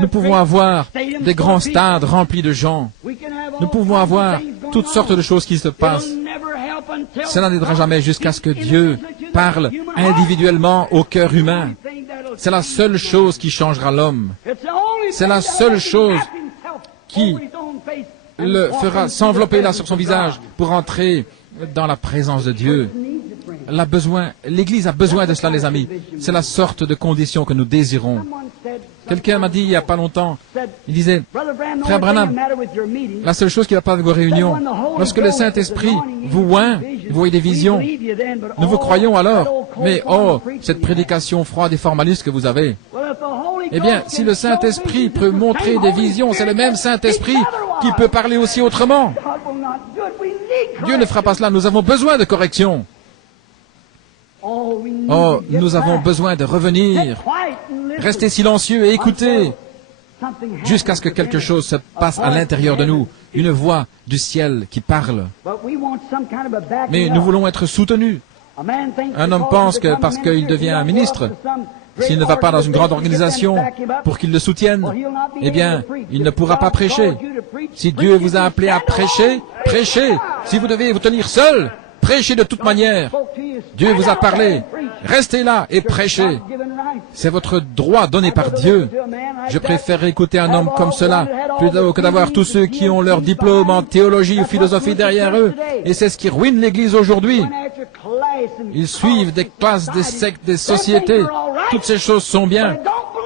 Nous pouvons avoir des grands stades remplis de gens. Nous pouvons avoir toutes sortes de choses qui se passent. Cela n'aidera jamais jusqu'à ce que Dieu parle individuellement au cœur humain. C'est la seule chose qui changera l'homme. C'est la seule chose qui le fera s'envelopper là sur son visage pour entrer dans la présence de Dieu. L'Église a besoin de cela, les amis. C'est la sorte de condition que nous désirons. Quelqu'un m'a dit il n'y a pas longtemps, il disait, Frère Branham, la seule chose qui ne va pas avec vos réunions, lorsque le Saint-Esprit vous oint, vous voyez des visions, nous vous croyons alors, mais oh, cette prédication froide et formaliste que vous avez. Eh bien, si le Saint-Esprit peut montrer des visions, c'est le même Saint-Esprit qui peut parler aussi autrement. Dieu ne fera pas cela, nous avons besoin de correction. Oh, nous avons besoin de revenir, rester silencieux et écouter jusqu'à ce que quelque chose se passe à l'intérieur de nous, une voix du ciel qui parle. Mais nous voulons être soutenus. Un homme pense que parce qu'il devient un ministre, s'il ne va pas dans une grande organisation pour qu'il le soutienne, eh bien, il ne pourra pas prêcher. Si Dieu vous a appelé à prêcher, prêchez. Si vous devez vous tenir seul, prêchez de toute manière. Dieu vous a parlé. Restez là et prêchez. C'est votre droit donné par Dieu. Je préfère écouter un homme comme cela plutôt que d'avoir tous ceux qui ont leur diplôme en théologie ou philosophie derrière eux. Et c'est ce qui ruine l'Église aujourd'hui. Ils suivent des classes, des sectes, des sociétés. Toutes ces choses sont bien.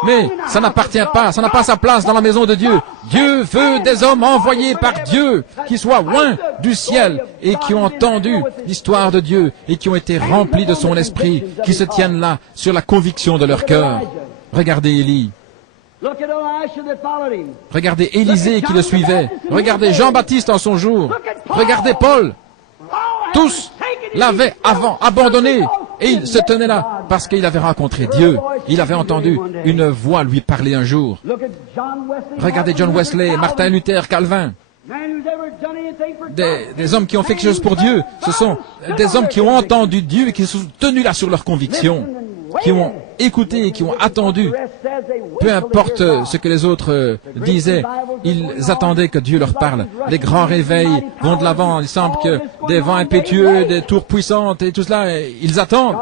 Mais ça n'appartient pas, ça n'a pas sa place dans la maison de Dieu. Dieu veut des hommes envoyés par Dieu, qui soient loin du ciel et qui ont entendu l'histoire de Dieu et qui ont été remplis de son esprit, qui se tiennent là sur la conviction de leur cœur. Regardez Élie. Regardez Élisée qui le suivait. Regardez Jean-Baptiste en son jour. Regardez Paul. Tous l'avaient abandonné et il se tenait là parce qu'il avait rencontré Dieu. Il avait entendu une voix lui parler un jour. Regardez John Wesley, Martin Luther, Calvin. Des hommes qui ont fait quelque chose pour Dieu. Ce sont des hommes qui ont entendu Dieu et qui se sont tenus là sur leurs convictions, qui ont écouté et qui ont attendu. Peu importe ce que les autres disaient, ils attendaient que Dieu leur parle. Les grands réveils vont de l'avant. Il semble que des vents impétueux, des tours puissantes et tout cela, ils attendent.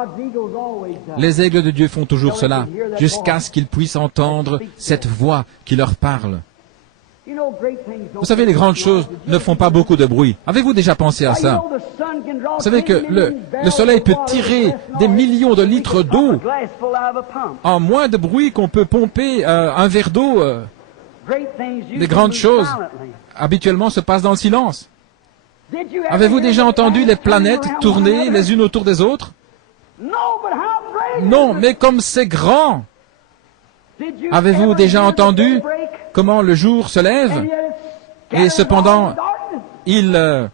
Les aigles de Dieu font toujours cela, jusqu'à ce qu'ils puissent entendre cette voix qui leur parle. Vous savez, les grandes choses ne font pas beaucoup de bruit. Avez-vous déjà pensé à ça? Vous savez que le soleil peut tirer des millions de litres d'eau en moins de bruit qu'on peut pomper un verre d'eau. Les grandes choses, habituellement, se passent dans le silence. Avez-vous déjà entendu les planètes tourner les unes autour des autres? Non, mais comme c'est grand! Avez-vous déjà entendu comment le jour se lève et cependant il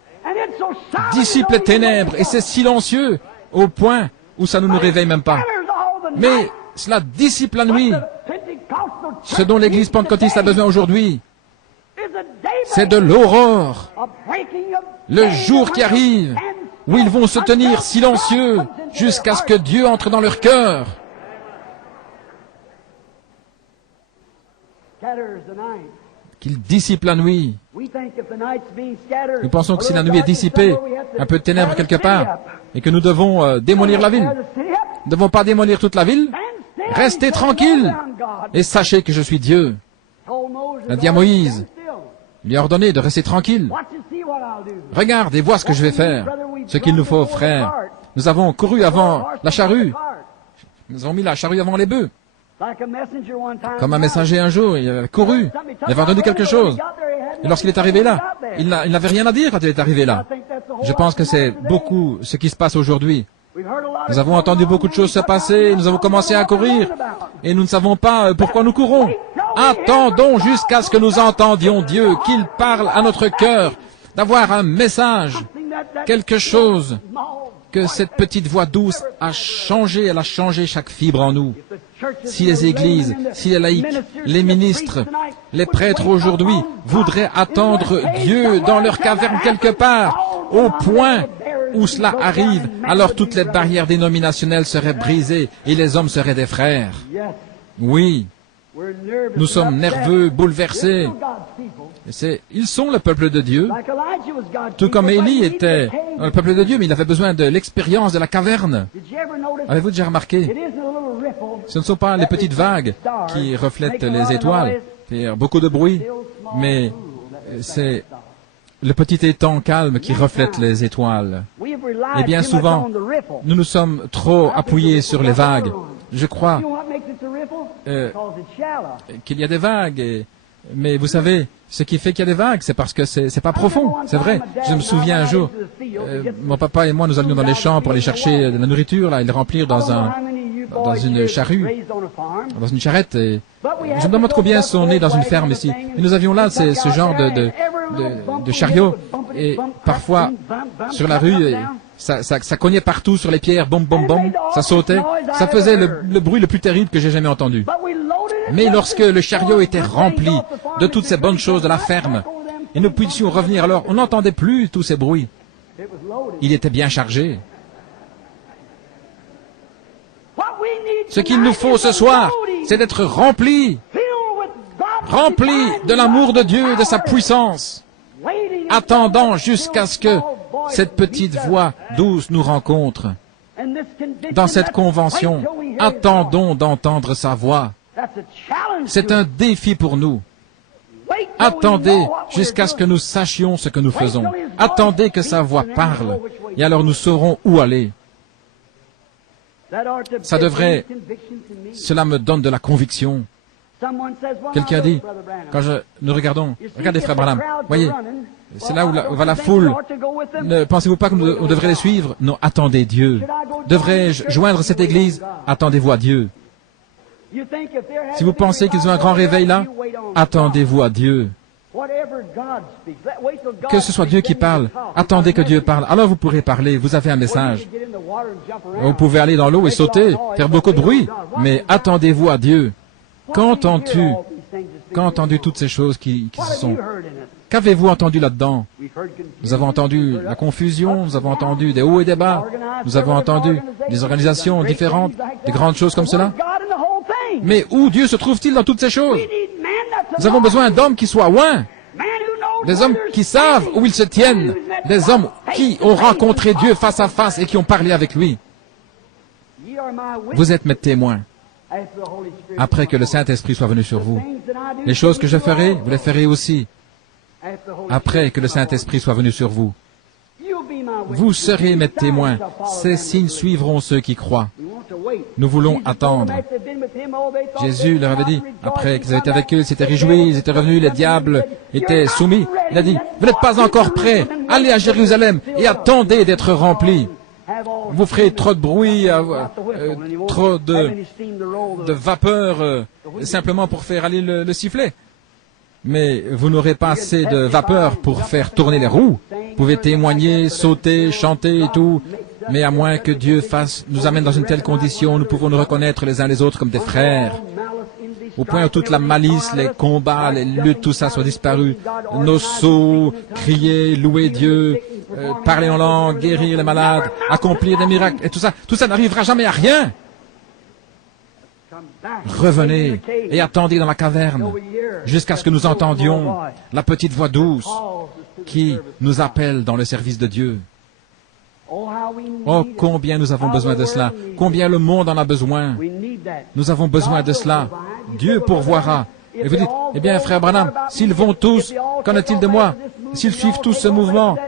dissipe les ténèbres et c'est silencieux au point où ça ne nous réveille même pas. Mais cela dissipe la nuit. Ce dont l'Église pentecôtiste a besoin aujourd'hui, c'est de l'aurore, le jour qui arrive où ils vont se tenir silencieux jusqu'à ce que Dieu entre dans leur cœur. Qu'il dissipe la nuit. Nous pensons que si la nuit est dissipée, un peu de ténèbres quelque part, et que nous devons démolir la ville. Nous ne devons pas démolir toute la ville. Restez tranquille et sachez que je suis Dieu. Il a dit à Moïse, il lui a ordonné de rester tranquille. Regarde et vois ce que je vais faire. Ce qu'il nous faut, frère. Nous avons couru avant la charrue. Nous avons mis la charrue avant les bœufs. Comme un messager un jour, il avait couru, il avait entendu quelque chose. Et lorsqu'il est arrivé là, il n'avait rien à dire quand il est arrivé là. Je pense que c'est beaucoup ce qui se passe aujourd'hui. Nous avons entendu beaucoup de choses se passer, nous avons commencé à courir, et nous ne savons pas pourquoi nous courons. Attendons jusqu'à ce que nous entendions Dieu, qu'il parle à notre cœur, d'avoir un message, quelque chose, que cette petite voix douce a changé, elle a changé chaque fibre en nous. Si les églises, si les laïcs, les ministres, les prêtres aujourd'hui voudraient attendre Dieu dans leur caverne quelque part, au point où cela arrive, alors toutes les barrières dénominationnelles seraient brisées et les hommes seraient des frères. Oui, Nous sommes nerveux, bouleversés. Ils sont le peuple de Dieu, tout comme Élie était le peuple de Dieu, mais il avait besoin de l'expérience de la caverne. Avez-vous déjà remarqué? Ce ne sont pas les petites vagues qui reflètent les étoiles, faire beaucoup de bruit, mais c'est le petit étang calme qui reflète les étoiles. Et bien souvent, nous nous sommes trop appuyés sur les vagues. Je crois qu'il y a des vagues, mais vous savez, ce qui fait qu'il y a des vagues, c'est parce que c'est pas profond, c'est vrai. Je me souviens un jour, mon papa et moi, nous allions dans les champs pour aller chercher de la nourriture, là, et le remplir dans une charrue, dans une charrette. Et je me demande combien sont nés dans une ferme ici. Et nous avions là ce genre de chariot, et parfois, sur la rue, ça cognait partout sur les pierres, bom, bom, bom, ça sautait. Ça faisait le bruit le plus terrible que j'ai jamais entendu. Mais lorsque le chariot était rempli de toutes ces bonnes choses de la ferme, et nous puissions revenir alors, on n'entendait plus tous ces bruits. Il était bien chargé. Ce qu'il nous faut ce soir, c'est d'être remplis de l'amour de Dieu, de sa puissance, attendant jusqu'à ce que cette petite voix douce nous rencontre. Dans cette convention, attendons d'entendre sa voix. C'est un défi pour nous. Attendez jusqu'à ce que nous sachions ce que nous faisons. Attendez que sa voix parle, et alors nous saurons où aller. Cela me donne de la conviction. Quelqu'un dit, quand nous regardons, regardez frère Branham, voyez, c'est là où va la foule. Ne pensez-vous pas qu'on devrait les suivre? Non, attendez Dieu. Devrais-je joindre cette église? Attendez-vous à Dieu. Si vous pensez qu'ils ont un grand réveil là, attendez-vous à Dieu. Que ce soit Dieu qui parle, attendez que Dieu parle. Alors vous pourrez parler, vous avez un message. Vous pouvez aller dans l'eau et sauter, faire beaucoup de bruit, mais attendez-vous à Dieu. Quand entends-tu toutes ces choses qui se sont? Qu'avez-vous entendu là-dedans? Nous avons entendu la confusion, nous avons entendu des hauts et des bas, nous avons entendu des organisations différentes, des grandes choses comme cela. Mais où Dieu se trouve-t-il dans toutes ces choses? Nous avons besoin d'hommes qui soient loin, des hommes qui savent où ils se tiennent, des hommes qui ont rencontré Dieu face à face et qui ont parlé avec lui. Vous êtes mes témoins. Après que le Saint-Esprit soit venu sur vous, les choses que je ferai, vous les ferez aussi. Après que le Saint-Esprit soit venu sur vous, vous serez mes témoins. Ces signes suivront ceux qui croient. Nous voulons attendre. Jésus leur avait dit, après qu'ils avaient été avec eux, ils s'étaient réjouis, ils étaient revenus, les diables étaient soumis. Il a dit, vous n'êtes pas encore prêts, allez à Jérusalem et attendez d'être remplis. Vous ferez trop de bruit, trop de vapeur, simplement pour faire aller le sifflet. Mais vous n'aurez pas assez de vapeur pour faire tourner les roues. Vous pouvez témoigner, sauter, chanter et tout, mais à moins que Dieu nous amène dans une telle condition, nous pouvons nous reconnaître les uns les autres comme des frères. Au point où toute la malice, les combats, les luttes, tout ça soit disparu. Nos sauts, crier, louer Dieu, parler en langue, guérir les malades, accomplir des miracles, et tout ça n'arrivera jamais à rien. Revenez et attendez dans la caverne jusqu'à ce que nous entendions la petite voix douce qui nous appelle dans le service de Dieu. Oh, combien nous avons besoin de cela, combien le monde en a besoin. Nous avons besoin de cela. Dieu pourvoira. Et vous dites, eh bien, frère Branham, s'ils vont tous, qu'en est-il de moi? S'ils suivent tous ce mouvement,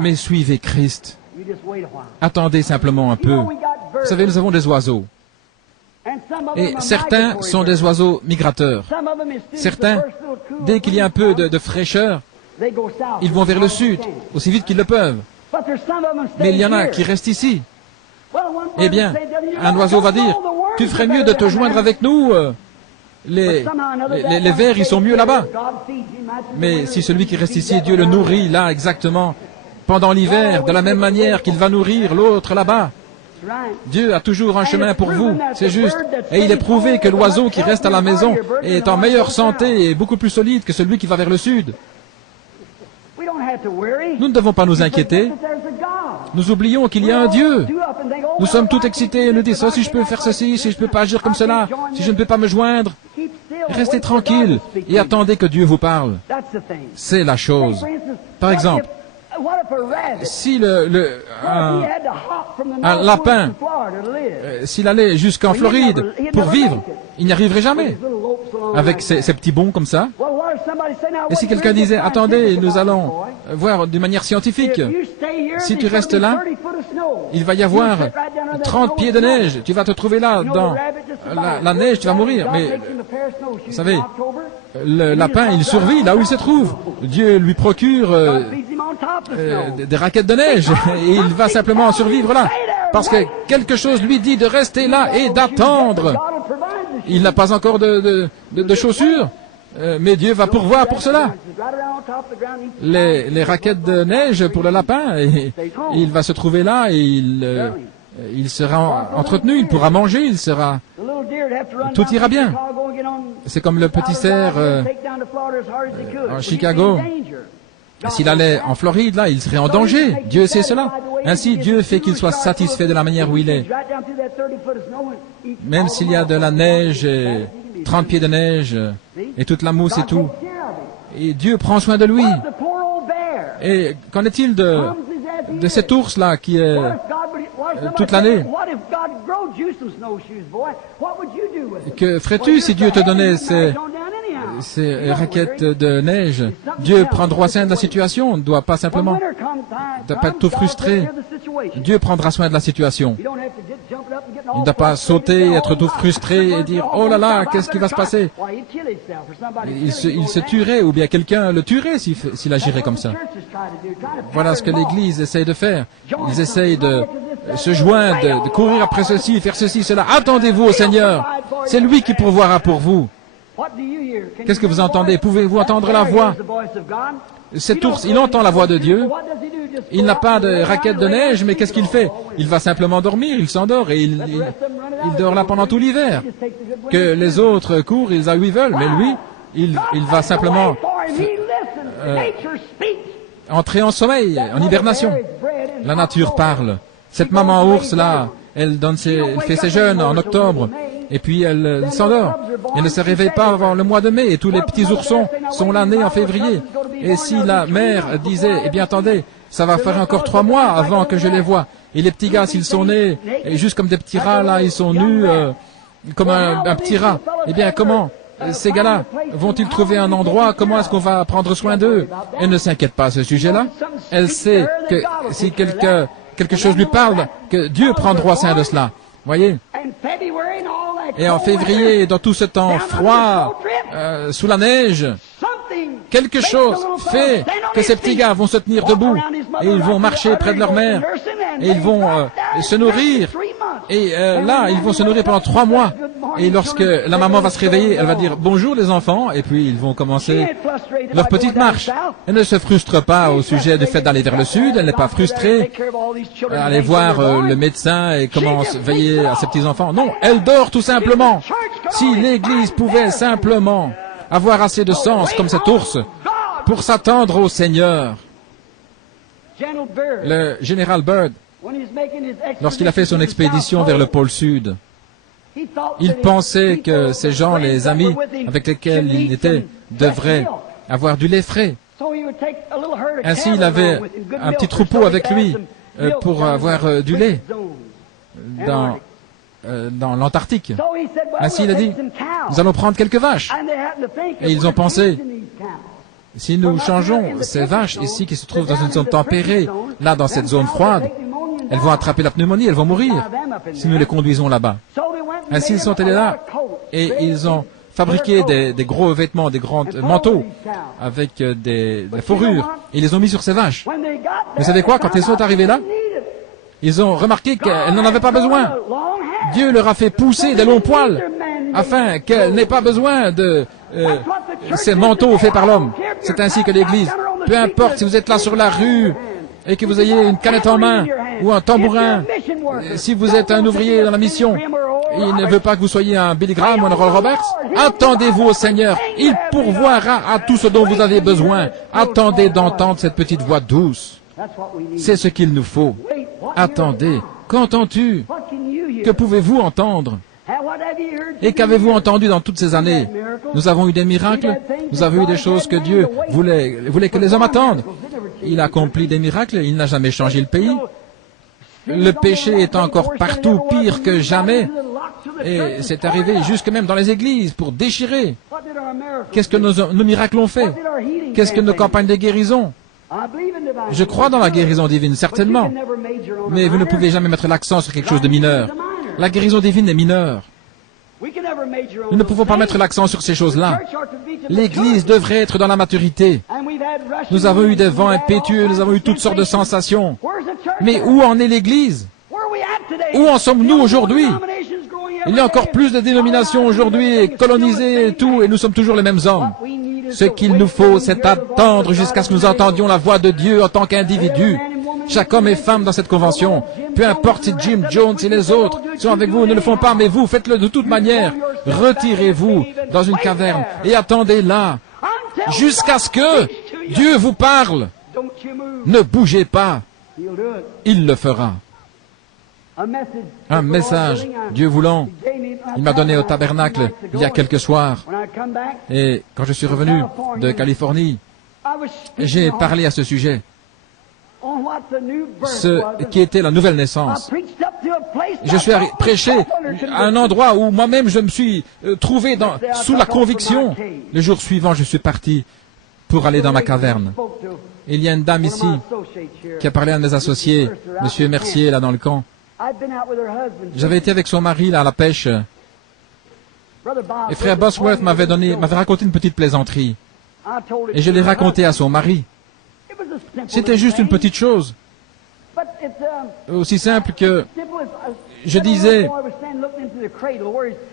mais suivez Christ. Attendez simplement un peu. Vous savez, nous avons des oiseaux. Et certains sont des oiseaux migrateurs. Certains, dès qu'il y a un peu de fraîcheur, ils vont vers le sud, aussi vite qu'ils le peuvent. Mais il y en a qui restent ici. Eh bien, un oiseau va dire, tu ferais mieux de te joindre avec nous. Les vers, ils sont mieux là-bas. Mais si celui qui reste ici, Dieu le nourrit là exactement, pendant l'hiver, de la même manière qu'il va nourrir l'autre là-bas. Dieu a toujours un chemin pour vous, c'est juste. Et il est prouvé que l'oiseau qui reste à la maison est en meilleure santé et beaucoup plus solide que celui qui va vers le sud. Nous ne devons pas nous inquiéter. Nous oublions qu'il y a un Dieu. Nous sommes tout excités et nous disons, si je peux faire ceci, si je ne peux pas agir comme cela, si je ne peux pas me joindre, restez tranquille et attendez que Dieu vous parle. C'est la chose. Par exemple, si un lapin, s'il allait jusqu'en Floride pour vivre, il n'y arriverait jamais avec ces petits bonds comme ça. Et si quelqu'un disait, attendez, nous allons voir d'une manière scientifique, si tu restes là, il va y avoir 30 pieds de neige, tu vas te trouver là, dans la neige, tu vas mourir. Mais, vous savez, le lapin, il survit là où il se trouve. Dieu lui procure des raquettes de neige et il va simplement survivre là. Parce que quelque chose lui dit de rester là et d'attendre. Il n'a pas encore de chaussures, mais Dieu va pourvoir pour cela. Les raquettes de neige pour le lapin, et il va se trouver là et il sera entretenu, il pourra manger, tout ira bien. C'est comme le petit cerf en Chicago. S'il allait en Floride, là, il serait en danger. Dieu sait cela. Ainsi, Dieu fait qu'il soit satisfait de la manière où il est. Même s'il y a de la neige, 30 pieds de neige, et toute la mousse et tout. Et Dieu prend soin de lui. Et qu'en est-il de cet ours-là qui est toute l'année? Que ferais-tu si Dieu te donnait ces raquettes de neige? Dieu prendra soin de la situation. On ne doit pas simplement pas être tout frustré. Dieu prendra soin de la situation. Il ne doit pas sauter, être tout frustré et dire, oh là là, qu'est-ce qui va se passer? Il se tuerait, ou bien quelqu'un le tuerait s'il agirait comme ça. Voilà ce que l'Église essaye de faire. Ils essayent de se joindre, de courir après ceci, faire ceci, cela. Attendez-vous au Seigneur. C'est lui qui pourvoira pour vous. Qu'est-ce que vous entendez? Pouvez-vous entendre la voix? Cet ours, il entend la voix de Dieu. Il n'a pas de raquette de neige, mais qu'est-ce qu'il fait? Il va simplement dormir, il s'endort et il dort là pendant tout l'hiver. Que les autres courent, ils aillent où ils veulent, mais lui, il va simplement entrer en sommeil, en hibernation. La nature parle. Cette maman ours là, elle fait ses jeûnes en octobre. Et puis elle s'endort. Elle ne se réveille pas avant le mois de mai. Et tous les petits oursons sont là nés en février. Et si la mère disait, eh bien attendez, ça va faire encore 3 mois avant que je les voie. Et les petits gars, s'ils sont nés, et juste comme des petits rats là, ils sont nus comme un petit rat. Eh bien comment ces gars-là vont-ils trouver un endroit? Comment est-ce qu'on va prendre soin d'eux? Elle ne s'inquiète pas à ce sujet-là. Elle sait que si quelque chose lui parle, que Dieu prendra soin de cela. Voyez? Et en février, dans tout ce temps froid, sous la neige, quelque chose fait que ces petits gars vont se tenir debout et ils vont marcher près de leur mère et ils vont se nourrir. Et là, ils vont se nourrir pendant 3 mois. Et lorsque la maman va se réveiller, elle va dire bonjour les enfants, et puis ils vont commencer leur petite marche. Elle ne se frustre pas au sujet du fait d'aller vers le sud, elle n'est pas frustrée à aller voir le médecin et comment veiller à ses petits enfants. Non, elle dort tout simplement. Si l'Église pouvait simplement avoir assez de sens comme cet ours pour s'attendre au Seigneur. Le général Byrd, lorsqu'il a fait son expédition vers le pôle Sud, il pensait que ces gens, les amis avec lesquels il était, devraient avoir du lait frais. Ainsi, il avait un petit troupeau avec lui pour avoir du lait dans l'Antarctique. Ainsi, il a dit, nous allons prendre quelques vaches. Et ils ont pensé, si nous changeons ces vaches ici qui se trouvent dans une zone tempérée, là dans cette zone froide, elles vont attraper la pneumonie, elles vont mourir si nous les conduisons là-bas. Ainsi, ils sont allés là et ils ont fabriqué des gros vêtements, des grands manteaux avec des fourrures. Et ils les ont mis sur ces vaches. Vous savez quoi? Quand ils sont arrivés là, ils ont remarqué qu'elles n'en avaient pas besoin. Dieu leur a fait pousser des longs poils afin qu'elles n'aient pas besoin de ces manteaux faits par l'homme. C'est ainsi que l'Église, peu importe si vous êtes là sur la rue et que vous ayez une canette en main ou un tambourin, si vous êtes un ouvrier dans la mission Il ne veut pas que vous soyez un Billy Graham ou un Oral Roberts. Attendez-vous au Seigneur. Il pourvoira à tout ce dont vous avez besoin. Attendez d'entendre cette petite voix douce. C'est ce qu'il nous faut. Attendez. Qu'entends-tu? Que pouvez-vous entendre? Et qu'avez-vous entendu dans toutes ces années? Nous avons eu des miracles. Nous avons eu des choses que Dieu voulait que les hommes attendent. Il a accompli des miracles. Il n'a jamais changé le pays. Le péché est encore partout, pire que jamais. Et c'est arrivé jusque même dans les églises pour déchirer. Qu'est-ce que nos miracles ont fait? Qu'est-ce que nos campagnes de guérison? Je crois dans la guérison divine, certainement. Mais vous ne pouvez jamais mettre l'accent sur quelque chose de mineur. La guérison divine est mineure. Nous ne pouvons pas mettre l'accent sur ces choses-là. L'Église devrait être dans la maturité. Nous avons eu des vents impétueux, nous avons eu toutes sortes de sensations. Mais où en est l'Église? Où en sommes-nous aujourd'hui? Il y a encore plus de dénominations aujourd'hui, colonisées et tout, et nous sommes toujours les mêmes hommes. Ce qu'il nous faut, c'est attendre jusqu'à ce que nous entendions la voix de Dieu en tant qu'individu. Chaque homme et femme dans cette convention, peu importe si Jim Jones et les autres sont avec vous, ne le font pas, mais vous, faites-le de toute manière. Retirez-vous dans une caverne et attendez là, jusqu'à ce que Dieu vous parle. Ne bougez pas. Il le fera. Un message, Dieu voulant, il m'a donné au tabernacle il y a quelques soirs. Et quand je suis revenu de Californie, j'ai parlé à ce sujet. Ce qui était la nouvelle naissance. Je suis prêché à un endroit où moi-même je me suis trouvé sous la conviction. Le jour suivant, je suis parti pour aller dans ma caverne. Il y a une dame ici qui a parlé à un de mes associés, Monsieur Mercier, là dans le camp. J'avais été avec son mari là à la pêche. Et frère Bosworth m'avait raconté une petite plaisanterie. Et je l'ai raconté à son mari. C'était juste une petite chose. Aussi simple que je disais,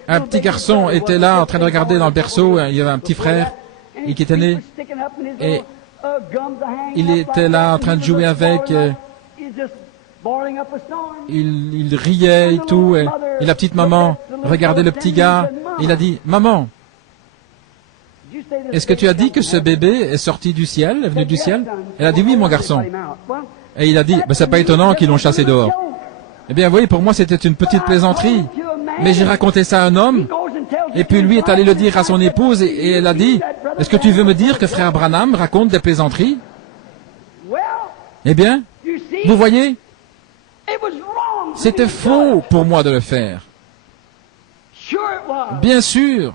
un petit garçon était là en train de regarder dans le berceau, il y avait un petit frère qui était né, et il était là en train de jouer avec, il riait et tout, et la petite maman regardait le petit gars, et il a dit, « Maman, est-ce que tu as dit que ce bébé est sorti du ciel, est venu du ciel ?» Elle a dit, « Oui, mon garçon. » Et il a dit, « C'est pas étonnant qu'ils l'ont chassé dehors. » Eh bien, oui, pour moi, c'était une petite plaisanterie. Mais j'ai raconté ça à un homme, et puis lui est allé le dire à son épouse, et elle a dit, « Est-ce que tu veux me dire que frère Branham raconte des plaisanteries ?» Eh bien, vous voyez, c'était faux pour moi de le faire. Bien sûr.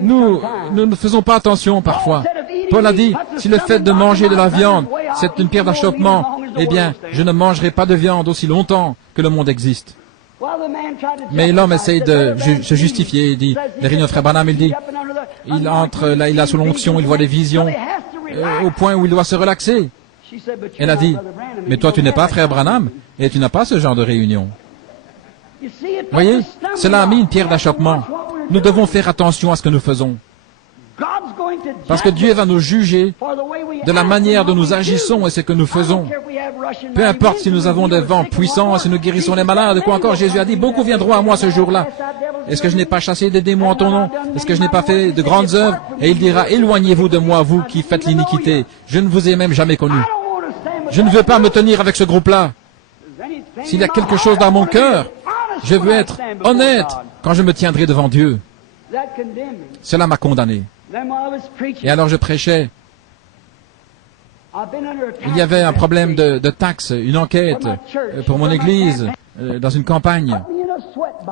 Nous ne faisons pas attention parfois. Paul a dit, si le fait de manger de la viande, c'est une pierre d'achoppement, eh bien, je ne mangerai pas de viande aussi longtemps que le monde existe. Mais l'homme essaye de se justifier. Il dit, les réunions de frère Branham, il dit, il entre là, il a sous l'onction, il voit des visions, au point où il doit se relaxer. Elle a dit, mais toi tu n'es pas frère Branham, et tu n'as pas ce genre de réunion. Voyez, cela a mis une pierre d'achoppement. Nous devons faire attention à ce que nous faisons. Parce que Dieu va nous juger de la manière dont nous agissons et ce que nous faisons. Peu importe si nous avons des vents puissants, si nous guérissons les malades, quoi encore, Jésus a dit, beaucoup viendront à moi ce jour-là. Est-ce que je n'ai pas chassé des démons en ton nom? Est-ce que je n'ai pas fait de grandes œuvres? Et il dira, éloignez-vous de moi, vous qui faites l'iniquité. Je ne vous ai même jamais connu. Je ne veux pas me tenir avec ce groupe-là. S'il y a quelque chose dans mon cœur, je veux être honnête quand je me tiendrai devant Dieu. Cela m'a condamné. Et alors je prêchais. Il y avait un problème de taxes, une enquête pour mon église, dans une campagne.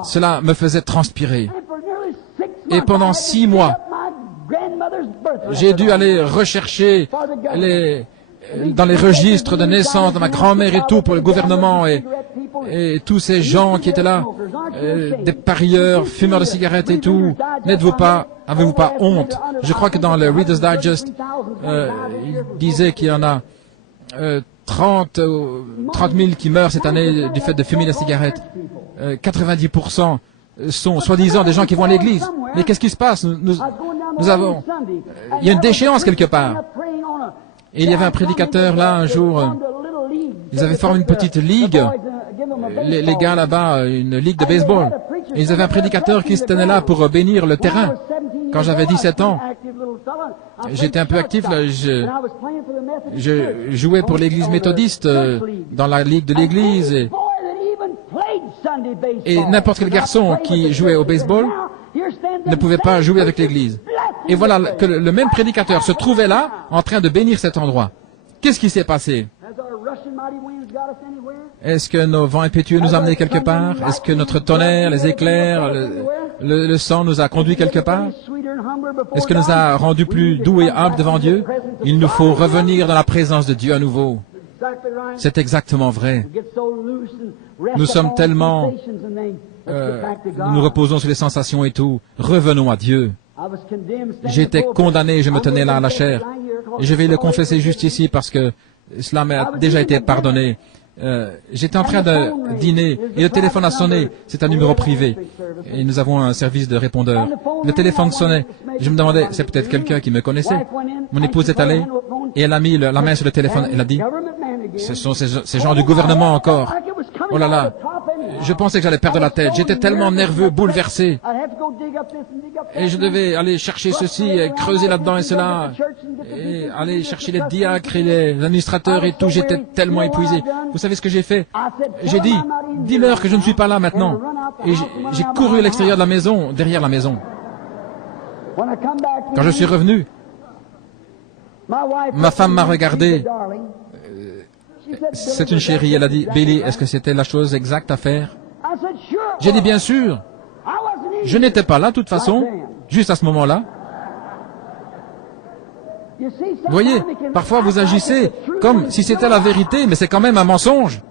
Cela me faisait transpirer. Et pendant 6 mois, j'ai dû aller rechercher dans les registres de naissance de ma grand-mère et tout pour le gouvernement et tous ces gens qui étaient là, des parieurs, fumeurs de cigarettes et tout. Avez-vous pas honte? Je crois que dans le Reader's Digest, il disait qu'il y en a 30 000 qui meurent cette année du fait de fumer la cigarette. 90% sont soi-disant des gens qui vont à l'église. Mais qu'est-ce qui se passe? Nous avons... Il y a une déchéance quelque part. Et il y avait un prédicateur là un jour, ils avaient formé une petite ligue les gars là-bas, une ligue de baseball. Et ils avaient un prédicateur qui se tenait là pour bénir le terrain. Quand j'avais 17 ans, j'étais un peu actif, là. Je jouais pour l'église méthodiste, dans la ligue de l'église. Et n'importe quel garçon qui jouait au baseball ne pouvait pas jouer avec l'église. Et voilà que le même prédicateur se trouvait là, en train de bénir cet endroit. Qu'est-ce qui s'est passé? Est-ce que nos vents impétueux nous ont amenés quelque part? Est-ce que notre tonnerre, les éclairs, le sang nous a conduits quelque part? Est-ce que nous a rendus plus doux et humbles devant Dieu? Il nous faut revenir dans la présence de Dieu à nouveau. C'est exactement vrai. Nous sommes tellement... nous nous reposons sur les sensations et tout. Revenons à Dieu. J'étais condamné, je me tenais là à la chair. Et je vais le confesser juste ici parce que cela m'a déjà été pardonné. J'étais en train de dîner et le téléphone a sonné. C'est un numéro privé. Et nous avons un service de répondeur. Le téléphone sonnait. Je me demandais, c'est peut-être quelqu'un qui me connaissait. Mon épouse est allée et elle a mis la main sur le téléphone. Elle a dit, ce sont ces gens du gouvernement encore. Oh là là, je pensais que j'allais perdre la tête. J'étais tellement nerveux, bouleversé. Et je devais aller chercher ceci, et creuser là-dedans et cela, et aller chercher les diacres et les administrateurs et tout. J'étais tellement épuisé. Vous savez ce que j'ai fait? J'ai dit, dis-leur que je ne suis pas là maintenant. Et j'ai couru à l'extérieur de la maison, derrière la maison. Quand je suis revenu, ma femme m'a regardé. C'est une chérie, elle a dit, Billy, est-ce que c'était la chose exacte à faire? J'ai dit, bien sûr. Je n'étais pas là, de toute façon, juste à ce moment-là. Vous voyez, parfois vous agissez comme si c'était la vérité, mais c'est quand même un mensonge.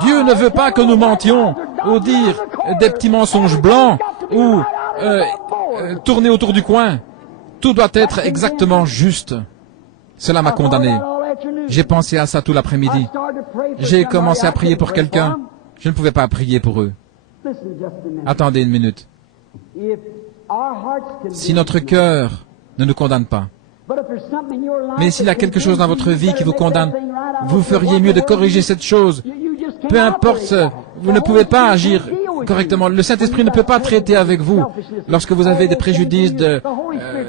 Dieu ne veut pas que nous mentions, ou dire des petits mensonges blancs, ou tourner autour du coin. Tout doit être exactement juste. Cela m'a condamné. J'ai pensé à ça tout l'après-midi. J'ai commencé à prier pour quelqu'un. Je ne pouvais pas prier pour eux. Attendez une minute. Si notre cœur ne nous condamne pas, mais s'il y a quelque chose dans votre vie qui vous condamne, vous feriez mieux de corriger cette chose. Peu importe, vous ne pouvez pas agir correctement. Le Saint-Esprit ne peut pas traiter avec vous lorsque vous avez des préjudices de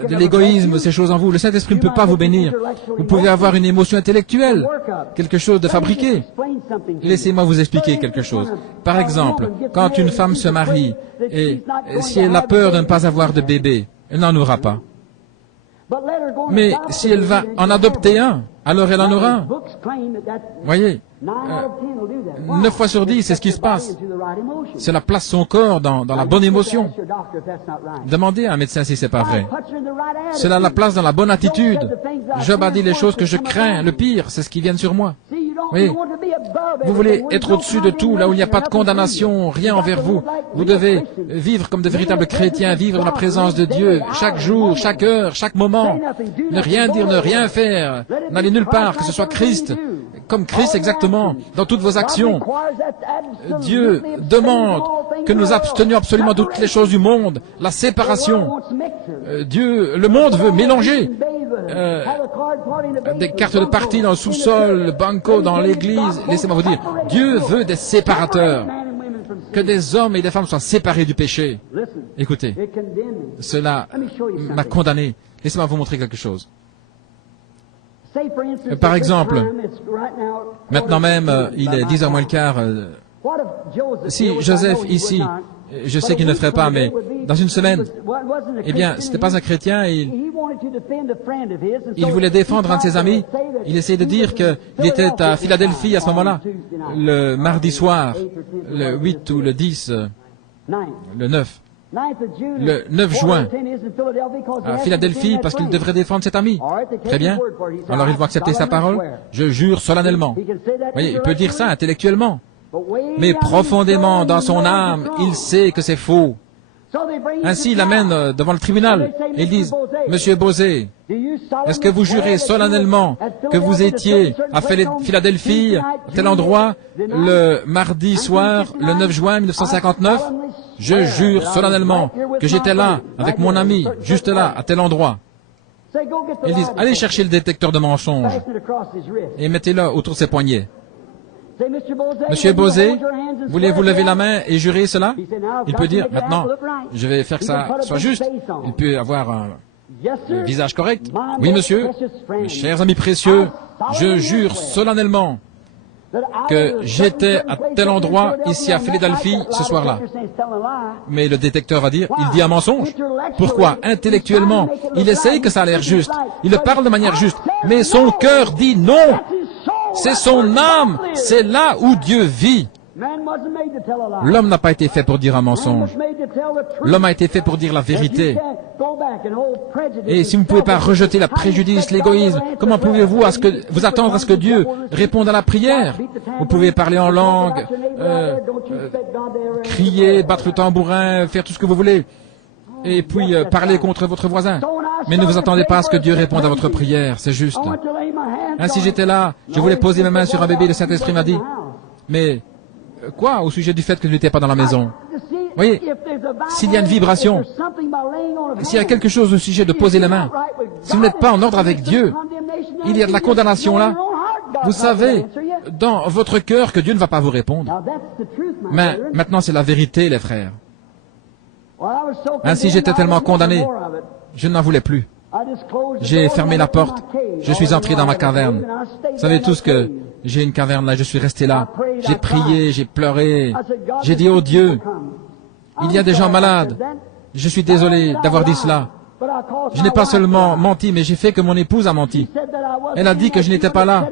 l'égoïsme, ces choses en vous. Le Saint-Esprit ne peut pas vous bénir. Vous pouvez avoir une émotion intellectuelle, quelque chose de fabriqué. Laissez-moi vous expliquer quelque chose. Par exemple, quand une femme se marie et si elle a peur de ne pas avoir de bébé, elle n'en aura pas. Mais si elle va en adopter un, alors elle en aura un. Voyez, 9 fois sur 10, c'est ce qui se passe. Cela place son corps dans la bonne émotion. Demandez à un médecin si c'est pas vrai. Cela la place dans la bonne attitude. Job a dit les choses que je crains, le pire, c'est ce qui vient sur moi. Oui. Vous voulez être au-dessus de tout, là où il n'y a pas de condamnation, rien envers vous. Vous devez vivre comme de véritables chrétiens, vivre dans la présence de Dieu, chaque jour, chaque heure, chaque moment. Ne rien dire, ne rien faire, n'allez nulle part, que ce soit Christ, comme Christ exactement, dans toutes vos actions. Dieu demande que nous abstenions absolument de toutes les choses du monde, la séparation. Le monde veut mélanger des cartes de parti dans le sous-sol, le banco dans l'église. Laissez-moi vous dire, Dieu veut des séparateurs, que des hommes et des femmes soient séparés du péché. Écoutez, cela m'a condamné. Laissez-moi vous montrer quelque chose. Par exemple, maintenant même, il est 10h moins le quart. Si Joseph ici, je sais qu'il ne le ferait pas, mais dans une semaine, eh bien, c'était pas un chrétien, et il voulait défendre un de ses amis. Il essayait de dire qu'il était à Philadelphie à ce moment-là, le mardi soir, le 8 ou le 10, le 9. Le 9 juin, à Philadelphie, parce qu'il devrait défendre cet ami. Très bien. Alors ils vont accepter sa parole. Je jure solennellement. Vous voyez, il peut dire ça intellectuellement. Mais profondément dans son âme, il sait que c'est faux. Ainsi, ils l'amènent devant le tribunal. Et ils disent, Monsieur Bosé, est-ce que vous jurez solennellement que vous étiez à Philadelphie, à tel endroit, le mardi soir, le 9 juin 1959? Je jure solennellement que j'étais là, avec mon ami, juste là, à tel endroit. Ils disent, allez chercher le détecteur de mensonges et mettez-le autour de ses poignets. Monsieur Bosé, voulez-vous lever la main et jurer cela? Il peut dire, maintenant, je vais faire que ça soit juste. Il peut avoir un visage correct. Oui, monsieur, mes chers amis précieux, je jure solennellement que j'étais à tel endroit, ici à Philadelphie, ce soir-là. Mais le détecteur va dire, il dit un mensonge. Pourquoi? Intellectuellement, il essaye que ça a l'air juste. Il le parle de manière juste. Mais son cœur dit non. C'est son âme. C'est là où Dieu vit. L'homme n'a pas été fait pour dire un mensonge. L'homme a été fait pour dire la vérité. Et si vous ne pouvez pas rejeter le préjudice, l'égoïsme, comment pouvez-vous vous attendre à ce que Dieu réponde à la prière? Vous pouvez parler en langue, crier, battre le tambourin, faire tout ce que vous voulez, et puis parler contre votre voisin. Mais ne vous attendez pas à ce que Dieu réponde à votre prière, c'est juste. Ainsi j'étais là, je voulais poser mes mains sur un bébé, le Saint-Esprit m'a dit, mais quoi au sujet du fait que je n'étais pas dans la maison? Voyez, s'il y a une vibration, s'il y a quelque chose au sujet de poser les mains, si vous n'êtes pas en ordre avec Dieu, il y a de la condamnation là. Vous savez, dans votre cœur, que Dieu ne va pas vous répondre. Mais maintenant, c'est la vérité, les frères. Ainsi, j'étais tellement condamné, je n'en voulais plus. J'ai fermé la porte, je suis entré dans ma caverne. Vous savez tous que j'ai une caverne là, je suis resté là. J'ai prié, j'ai pleuré. J'ai dit, oh Dieu, il y a des gens malades. Je suis désolé d'avoir dit cela. Je n'ai pas seulement menti, mais j'ai fait que mon épouse a menti. Elle a dit que je n'étais pas là.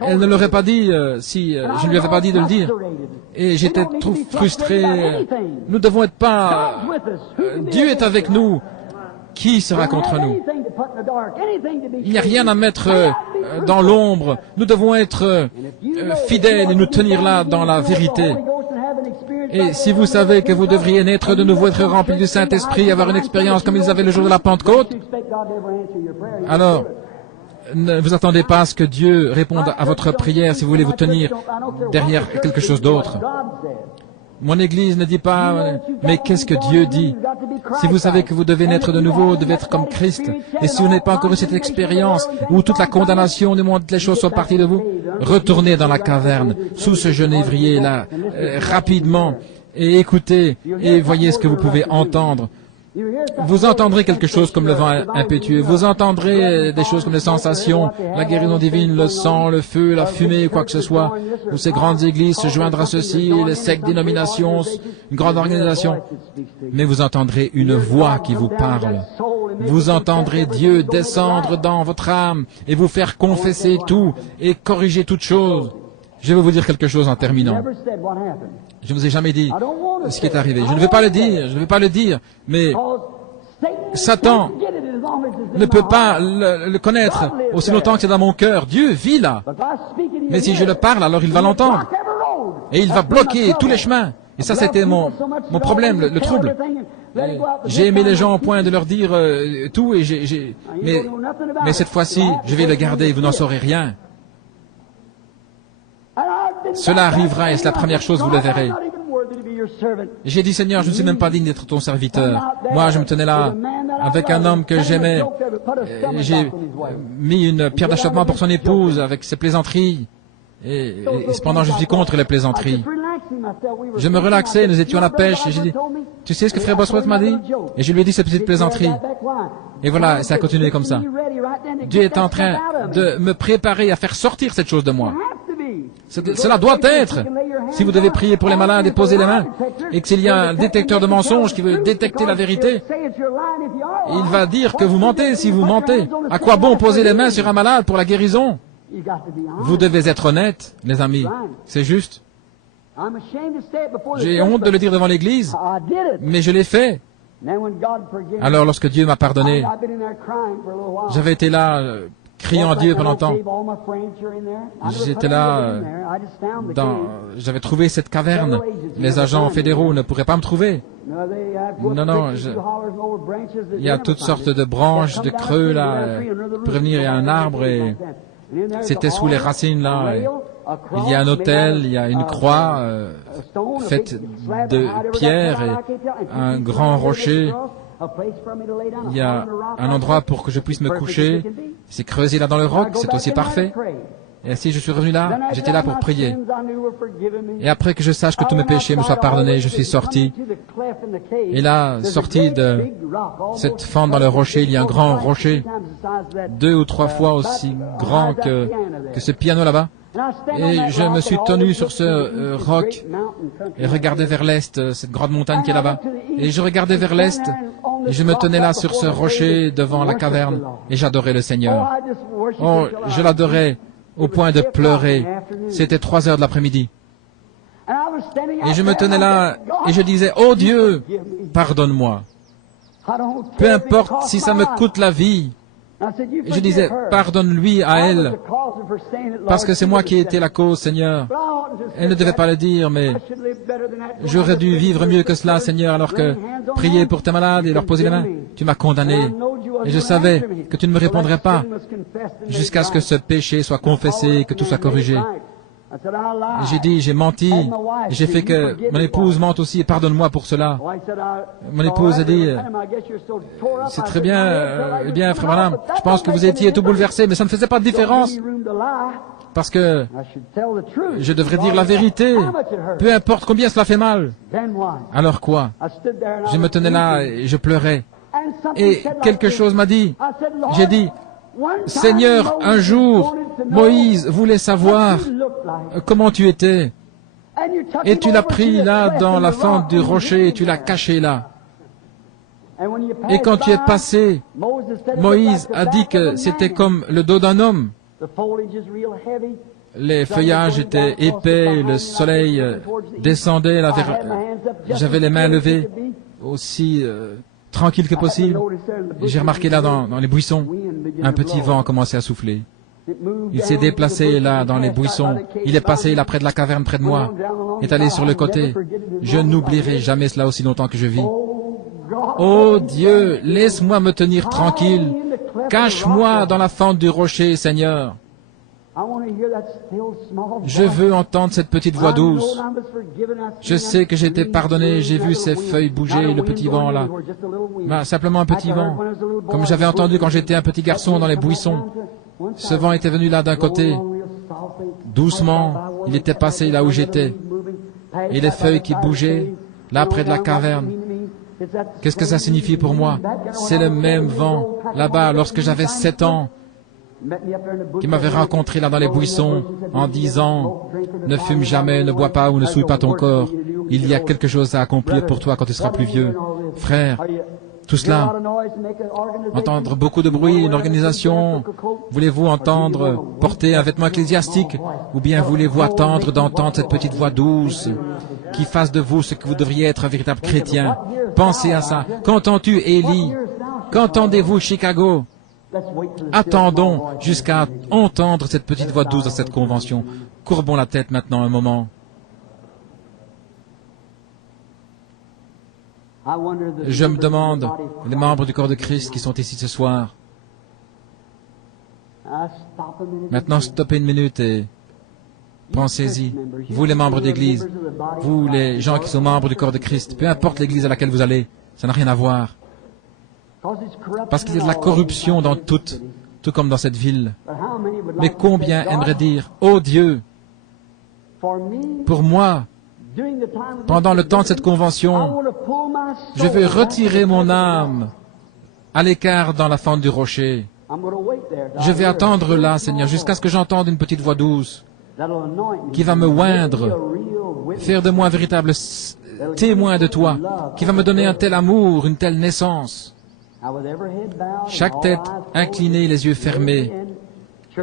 Elle ne l'aurait pas dit si je ne lui avais pas dit de le dire. Et j'étais trop frustré. Nous devons être pas... Dieu est avec nous. Qui sera contre nous? Il n'y a rien à mettre dans l'ombre. Nous devons être fidèles et nous tenir là dans la vérité. Et si vous savez que vous devriez naître de nouveau, être rempli du Saint-Esprit, avoir une expérience comme ils avaient le jour de la Pentecôte, alors ne vous attendez pas à ce que Dieu réponde à votre prière si vous voulez vous tenir derrière quelque chose d'autre. Mon Église ne dit pas, mais qu'est-ce que Dieu dit? Si vous savez que vous devez naître de nouveau, vous devez être comme Christ, et si vous n'avez pas encore eu cette expérience où toute la condamnation du monde, toutes les choses sont parties de vous, retournez dans la caverne, sous ce genévrier-là, rapidement, et écoutez, et voyez ce que vous pouvez entendre. Vous entendrez quelque chose comme le vent impétueux, vous entendrez des choses comme les sensations, la guérison divine, le sang, le feu, la fumée, quoi que ce soit, ou ces grandes églises se joindre à ceci, les sectes, dénominations, une grande organisation. Mais vous entendrez une voix qui vous parle. Vous entendrez Dieu descendre dans votre âme et vous faire confesser tout et corriger toutes choses. Je vais vous dire quelque chose en terminant. Je ne vous ai jamais dit ce qui est arrivé. Je ne vais pas le dire, mais Satan ne peut pas le connaître aussi longtemps que c'est dans mon cœur. Dieu vit là. Mais si je le parle, alors il va l'entendre. Et il va bloquer tous les chemins. Et ça, c'était mon problème, le trouble. J'ai aimé les gens au point de leur dire tout, mais cette fois-ci, je vais le garder, vous n'en saurez rien. Cela arrivera et c'est la première chose, vous le verrez. J'ai dit, Seigneur, je ne suis même pas digne d'être ton serviteur. Moi, je me tenais là avec un homme que j'aimais. J'ai mis une pierre d'achoppement pour son épouse avec ses plaisanteries. Et cependant, je suis contre les plaisanteries. Je me relaxais, nous étions à la pêche. Et j'ai dit, tu sais ce que Frère Bosworth m'a dit? Et je lui ai dit ces petites plaisanteries. Et voilà, ça a continué comme ça. Dieu est en train de me préparer à faire sortir cette chose de moi. Cela doit être. Si vous devez prier pour les malades et poser les mains, et que s'il y a un détecteur de mensonges qui veut détecter la vérité, il va dire que vous mentez si vous mentez. À quoi bon poser les mains sur un malade pour la guérison? Vous devez être honnête, les amis. C'est juste. J'ai honte de le dire devant l'Église, mais je l'ai fait. Alors, lorsque Dieu m'a pardonné, j'avais été là, criant à Dieu pendant longtemps. J'étais là, j'avais trouvé cette caverne. Les agents fédéraux ne pourraient pas me trouver. Non, il y a toutes sortes de branches, de creux là, pour venir, il y a un arbre et c'était sous les racines là. Il y a un autel, il y a une croix faite de pierre et un grand rocher. Il y a un endroit pour que je puisse me coucher. C'est creusé là dans le roc, c'est aussi parfait. Et si je suis revenu là, j'étais là pour prier. Et après que je sache que tous mes péchés me soient pardonnés, je suis sorti. Et là, sorti de cette fente dans le rocher, il y a un grand rocher, 2 ou 3 fois aussi grand que ce piano là-bas. Et je me suis tenu sur ce roc et regardais vers l'est, cette grande montagne qui est là-bas. Et je regardais vers l'est et je me tenais là sur ce rocher devant la caverne et j'adorais le Seigneur. Oh, je l'adorais au point de pleurer. C'était 3 heures de l'après-midi. Et je me tenais là et je disais, « Oh Dieu, pardonne-moi. Peu importe si ça me coûte la vie. » Et je disais, pardonne-lui à elle, parce que c'est moi qui ai été la cause, Seigneur. Elle ne devait pas le dire, mais j'aurais dû vivre mieux que cela, Seigneur, alors que prier pour tes malades et leur poser les mains, tu m'as condamné. Et je savais que tu ne me répondrais pas jusqu'à ce que ce péché soit confessé et que tout soit corrigé. J'ai dit, j'ai menti, et j'ai fait que mon épouse mente aussi, et pardonne-moi pour cela. Mon épouse a dit, c'est très bien, eh bien, frère Branham, je pense que vous étiez tout bouleversé, mais ça ne faisait pas de différence, parce que je devrais dire la vérité, peu importe combien cela fait mal. Alors quoi? Je me tenais là et je pleurais, et quelque chose m'a dit, j'ai dit, Seigneur, un jour, Moïse voulait savoir comment tu étais. Et tu l'as pris là dans la fente du rocher et tu l'as caché là. Et quand tu es passé, Moïse a dit que c'était comme le dos d'un homme. Les feuillages étaient épais, le soleil descendait là vers... J'avais les mains levées, aussi tranquille que possible. J'ai remarqué là dans les buissons, un petit vent a commencé à souffler. Il s'est déplacé là dans les buissons. Il est passé là près de la caverne près de moi. Il est allé sur le côté. Je n'oublierai jamais cela aussi longtemps que je vis. Oh Dieu, laisse-moi me tenir tranquille. Cache-moi dans la fente du rocher, Seigneur. Je veux entendre cette petite voix douce. Je sais que j'ai été pardonné, j'ai vu ces feuilles bouger, le petit vent là. Simplement un petit vent, comme j'avais entendu quand j'étais un petit garçon dans les buissons. Ce vent était venu là d'un côté. Doucement, il était passé là où j'étais. Et les feuilles qui bougeaient, là près de la caverne. Qu'est-ce que ça signifie pour moi? C'est le même vent, là-bas, lorsque j'avais 7 ans, qui m'avait rencontré là dans les buissons en disant « Ne fume jamais, ne bois pas ou ne souille pas ton corps. Il y a quelque chose à accomplir pour toi quand tu seras plus vieux. » Frère, tout cela, entendre beaucoup de bruit, une organisation, voulez-vous entendre porter un vêtement ecclésiastique ou bien voulez-vous attendre d'entendre cette petite voix douce qui fasse de vous ce que vous devriez être un véritable chrétien? Pensez à ça. Qu'entends-tu, Élie? Qu'entendez-vous, Chicago? Attendons jusqu'à entendre cette petite voix douce dans cette convention. Courbons la tête maintenant un moment. Je me demande, les membres du corps de Christ qui sont ici ce soir, maintenant stoppez une minute et pensez-y. Vous les membres d'église, vous les gens qui sont membres du corps de Christ, peu importe l'église à laquelle vous allez, ça n'a rien à voir. Parce qu'il y a de la corruption dans tout comme dans cette ville. Mais combien aimeraient dire, « Oh Dieu, pour moi, pendant le temps de cette convention, je vais retirer mon âme à l'écart dans la fente du rocher. Je vais attendre là, Seigneur, jusqu'à ce que j'entende une petite voix douce qui va me oindre, faire de moi un véritable témoin de toi, qui va me donner un tel amour, une telle naissance. » Chaque tête inclinée, les yeux fermés.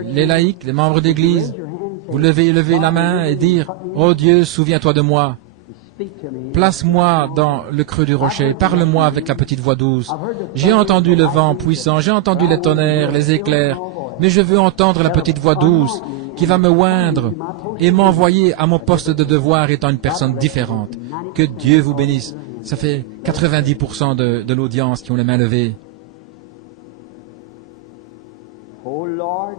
Les laïcs, les membres d'église, vous levez la main et dire, « Oh Dieu, souviens-toi de moi. Place-moi dans le creux du rocher. Parle-moi avec la petite voix douce. J'ai entendu le vent puissant, j'ai entendu les tonnerres, les éclairs, mais je veux entendre la petite voix douce qui va me oindre et m'envoyer à mon poste de devoir étant une personne différente. Que Dieu vous bénisse. » Ça fait 90% de l'audience qui ont les mains levées.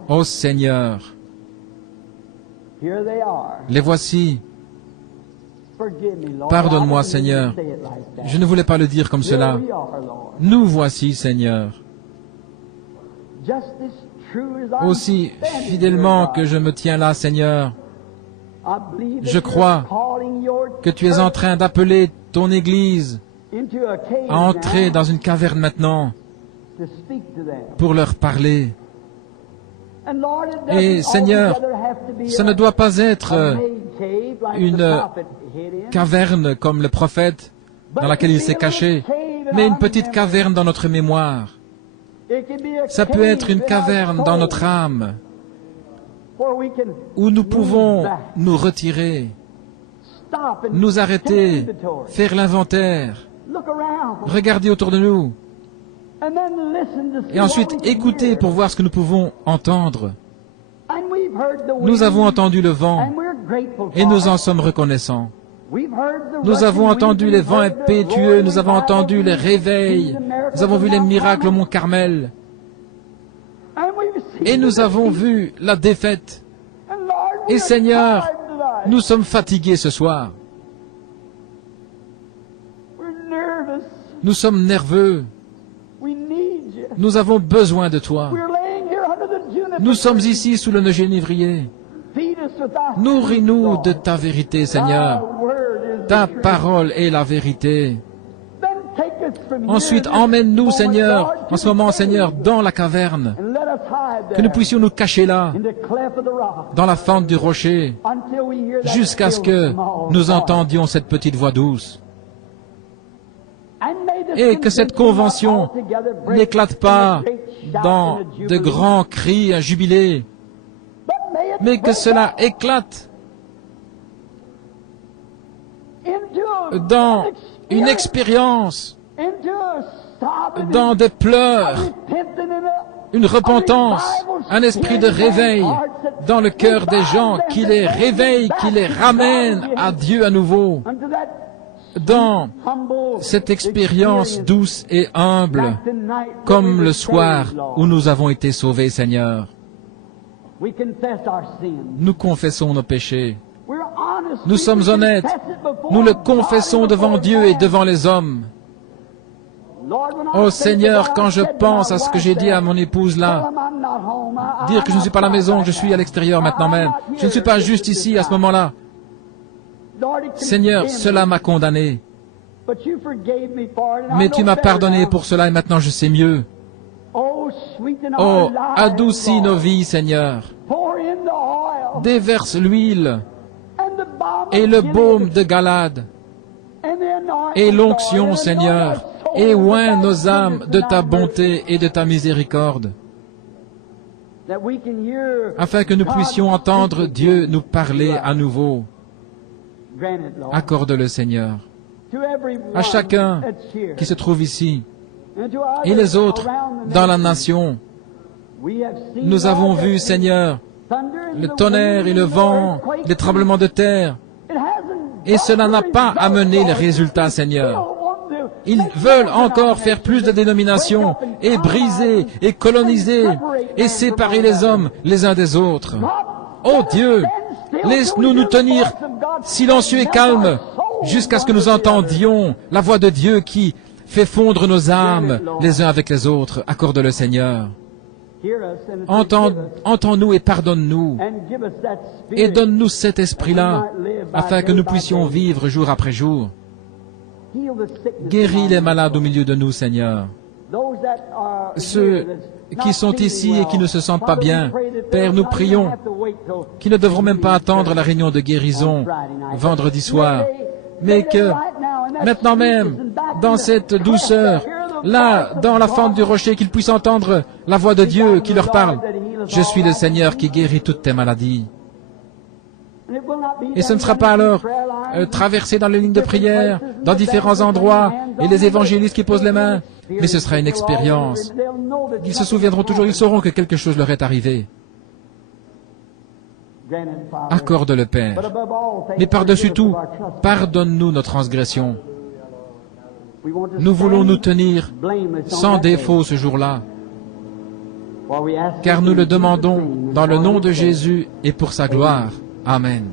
Ô Seigneur, les voici. Pardonne-moi, Seigneur. Je ne voulais pas le dire comme cela. Nous voici, Seigneur. Aussi fidèlement que je me tiens là, Seigneur, je crois que tu es en train d'appeler ton Église à entrer dans une caverne maintenant pour leur parler. Et Seigneur, ça ne doit pas être une caverne comme le prophète dans laquelle il s'est caché, mais une petite caverne dans notre mémoire. Ça peut être une caverne dans notre âme où nous pouvons nous retirer, nous arrêter, faire l'inventaire, regarder autour de nous et ensuite écouter pour voir ce que nous pouvons entendre. Nous avons entendu le vent et nous en sommes reconnaissants. Nous avons entendu les vents impétueux, nous avons entendu les réveils, nous avons vu les miracles au mont Carmel et nous avons vu la défaite. Et Seigneur, nous sommes fatigués ce soir. Nous sommes nerveux. Nous avons besoin de toi. Nous sommes ici sous le genévrier. Nourris-nous de ta vérité, Seigneur. Ta parole est la vérité. Ensuite, emmène-nous, Seigneur, en ce moment, Seigneur, dans la caverne, que nous puissions nous cacher là, dans la fente du rocher, jusqu'à ce que nous entendions cette petite voix douce. Et que cette convention n'éclate pas dans de grands cris, un jubilé, mais que cela éclate dans une expérience, dans des pleurs, une repentance, un esprit de réveil dans le cœur des gens qui les réveille, qui les ramène à Dieu à nouveau, dans cette expérience douce et humble, comme le soir où nous avons été sauvés, Seigneur. Nous confessons nos péchés. Nous sommes honnêtes. Nous le confessons devant Dieu et devant les hommes. Oh Seigneur, quand je pense à ce que j'ai dit à mon épouse là, dire que je ne suis pas à la maison, que je suis à l'extérieur maintenant même, je ne suis pas juste ici à ce moment-là. Seigneur, cela m'a condamné. Mais tu m'as pardonné pour cela et maintenant je sais mieux. Oh, adoucis nos vies, Seigneur. Déverse l'huile et le baume de Galade et l'onction, Seigneur, et oins nos âmes de ta bonté et de ta miséricorde, afin que nous puissions entendre Dieu nous parler à nouveau. Accorde-le, Seigneur, à chacun qui se trouve ici et les autres dans la nation. Nous avons vu, Seigneur, le tonnerre et le vent, les tremblements de terre, et cela n'a pas amené les résultats, Seigneur. Ils veulent encore faire plus de dénominations et briser et coloniser et séparer les hommes les uns des autres. Oh Dieu, laisse-nous nous tenir silencieux et calmes jusqu'à ce que nous entendions la voix de Dieu qui fait fondre nos âmes les uns avec les autres. Accorde-le, Seigneur. Entends-nous et pardonne-nous et donne-nous cet esprit-là afin que nous puissions vivre jour après jour. Guéris les malades au milieu de nous, Seigneur. Ceux qui sont ici et qui ne se sentent pas bien, Père, nous prions qu'ils ne devront même pas attendre la réunion de guérison vendredi soir, mais que maintenant même, dans cette douceur, là, dans la fente du rocher, qu'ils puissent entendre la voix de Dieu qui leur parle. Je suis le Seigneur qui guérit toutes tes maladies. Et ce ne sera pas alors traverser dans les lignes de prière, dans différents endroits, et les évangélistes qui posent les mains, mais ce sera une expérience. Ils se souviendront toujours, ils sauront que quelque chose leur est arrivé. Accorde le Père. Mais par-dessus tout, pardonne-nous nos transgressions. Nous voulons nous tenir sans défaut ce jour-là, car nous le demandons dans le nom de Jésus et pour sa gloire. Amen.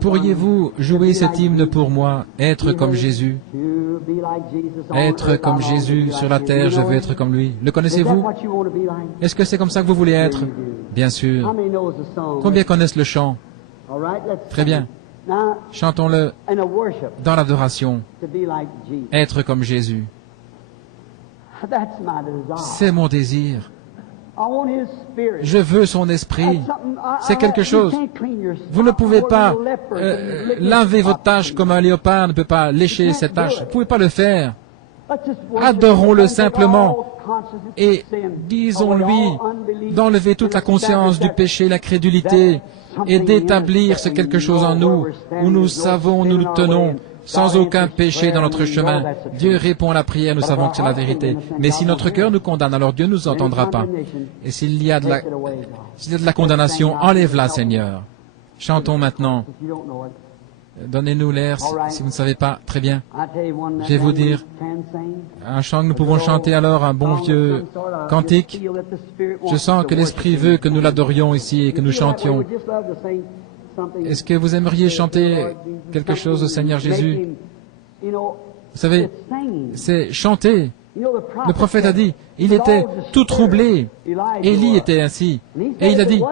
Pourriez-vous jouer cet hymne pour moi, être comme Jésus? Être comme Jésus sur la terre, je veux être comme lui. Le connaissez-vous? Est-ce que c'est comme ça que vous voulez être? Bien sûr. Combien connaissent le chant? Très bien. Chantons-le dans l'adoration. Être comme Jésus. C'est mon désir. Je veux son esprit. C'est quelque chose. Vous ne pouvez pas laver votre tache comme un léopard ne peut pas lécher cette tache. Vous ne pouvez pas le faire. Adorons-le simplement et disons-lui d'enlever toute la conscience du péché, la crédulité et d'établir ce quelque chose en nous où nous savons, nous le tenons sans aucun péché dans notre chemin. Dieu répond à la prière, nous savons que c'est la vérité. Mais si notre cœur nous condamne, alors Dieu ne nous entendra pas. Et s'il y a de la condamnation, enlève-la, Seigneur. Chantons maintenant. Donnez-nous l'air si vous ne savez pas. Très bien. Je vais vous dire un chant que nous pouvons chanter alors, un bon vieux cantique. Je sens que l'Esprit veut que nous l'adorions ici et que nous chantions. Est-ce que vous aimeriez chanter quelque chose au Seigneur Jésus? Vous savez, c'est chanter. Le prophète a dit, il était tout troublé. Élie était ainsi. Et il a dit,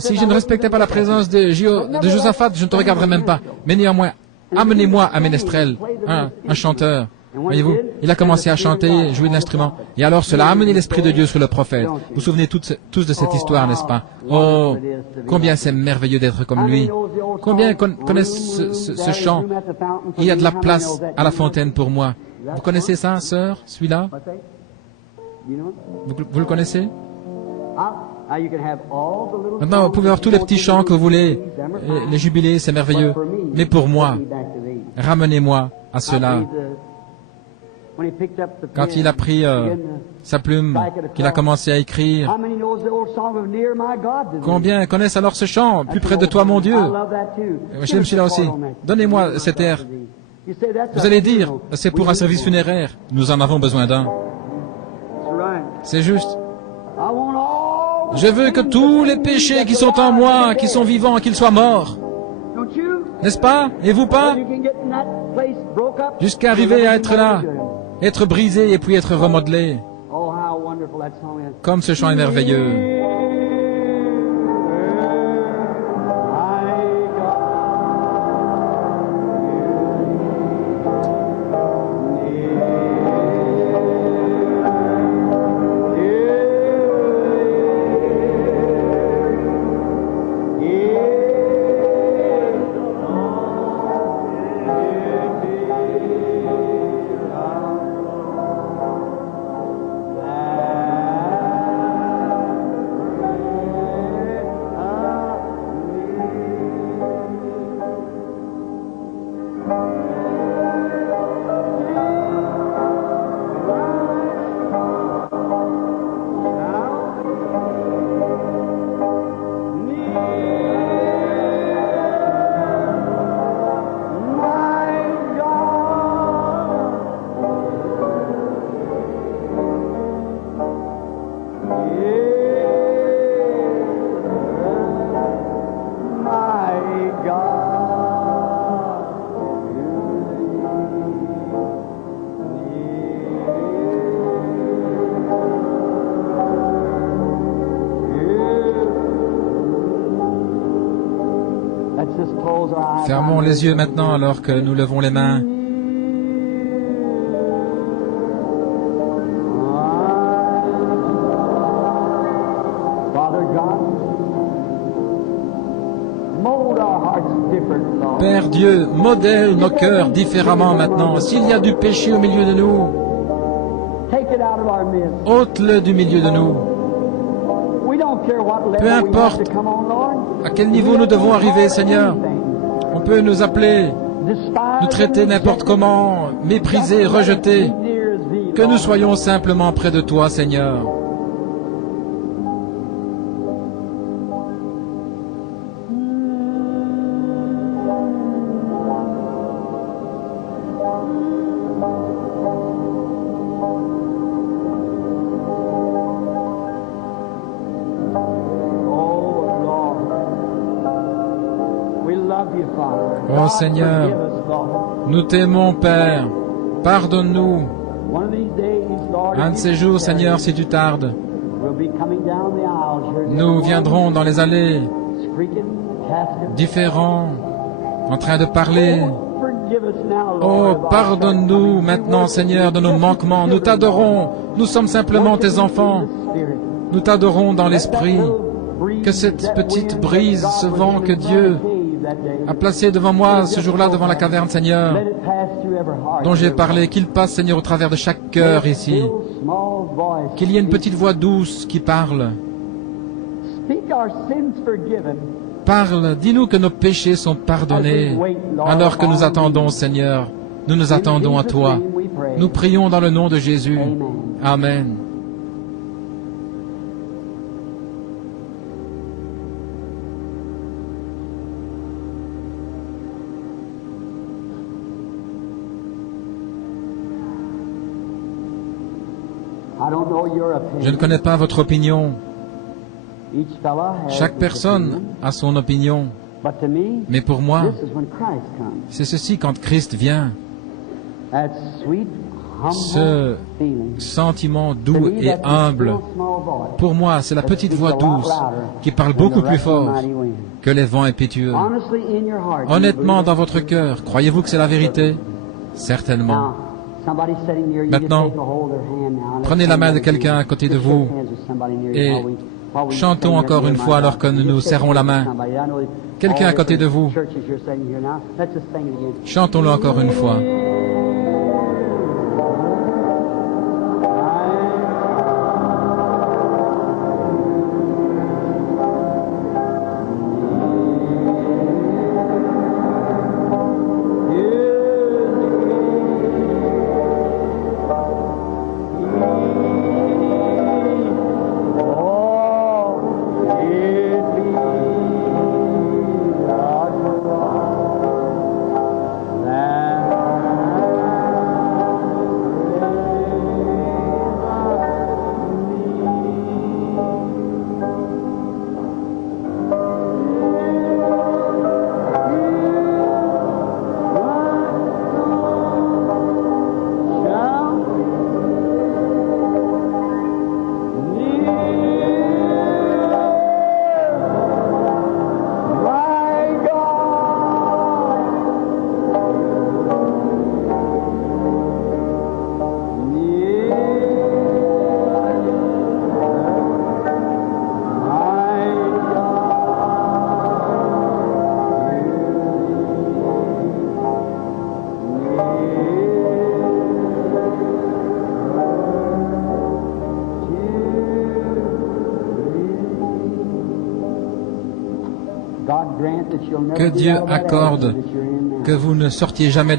si je ne respectais pas la présence de Josaphat, je ne te regarderais même pas. Mais néanmoins, amenez-moi un ménestrel, un chanteur. Voyez-vous, il a commencé à chanter, jouer de l'instrument. Et alors cela a amené l'Esprit de Dieu sur le prophète. Vous vous souvenez tous de cette histoire, n'est-ce pas? Oh, combien c'est merveilleux d'être comme lui. Combien connaissent ce chant? Il y a de la place à la fontaine pour moi. Vous connaissez ça, sœur, celui-là? Vous le connaissez? Maintenant, vous pouvez avoir tous les petits chants que vous voulez, les jubilés, c'est merveilleux. Mais pour moi, ramenez-moi à cela. Quand il a pris sa plume, qu'il a commencé à écrire, combien connaissent alors ce chant, plus près de toi, mon Dieu? J'aime celui-là aussi. Donnez-moi cet air. Vous allez dire, c'est pour un service funéraire. Nous en avons besoin d'un. C'est juste. Je veux que tous les péchés qui sont en moi, qui sont vivants, qu'ils soient morts. N'est-ce pas? Et vous pas? Jusqu'à arriver à être là, être brisé et puis être remodelé. Comme ce chant est merveilleux. Fermons les yeux maintenant alors que nous levons les mains. Père Dieu, modèle nos cœurs différemment maintenant. S'il y a du péché au milieu de nous, ôte-le du milieu de nous. Peu importe à quel niveau nous devons arriver, Seigneur. On peut nous appeler, nous traiter n'importe comment, mépriser, rejeter. Que nous soyons simplement près de toi, Seigneur. Oh Seigneur, nous t'aimons, Père. Pardonne-nous. Un de ces jours, Seigneur, si tu tardes, nous viendrons dans les allées, différents, en train de parler. Oh, pardonne-nous maintenant, Seigneur, de nos manquements. Nous t'adorons. Nous sommes simplement tes enfants. Nous t'adorons dans l'esprit. Que cette petite brise, ce vent que Dieu a placé devant moi ce jour-là, devant la caverne, Seigneur, dont j'ai parlé, qu'il passe, Seigneur, au travers de chaque cœur ici. Qu'il y ait une petite voix douce qui parle. Parle, dis-nous que nos péchés sont pardonnés, alors que nous attendons, Seigneur. Nous nous attendons à toi. Nous prions dans le nom de Jésus. Amen. Je ne connais pas votre opinion. Chaque personne a son opinion. Mais pour moi, c'est ceci quand Christ vient. Ce sentiment doux et humble. Pour moi, c'est la petite voix douce qui parle beaucoup plus fort que les vents impétueux. Honnêtement, dans votre cœur, croyez-vous que c'est la vérité? Certainement. Maintenant, prenez la main de quelqu'un à côté de vous et chantons encore une fois alors que nous nous serrons la main. Quelqu'un à côté de vous. Chantons-le encore une fois. Que Dieu accorde que vous ne sortiez jamais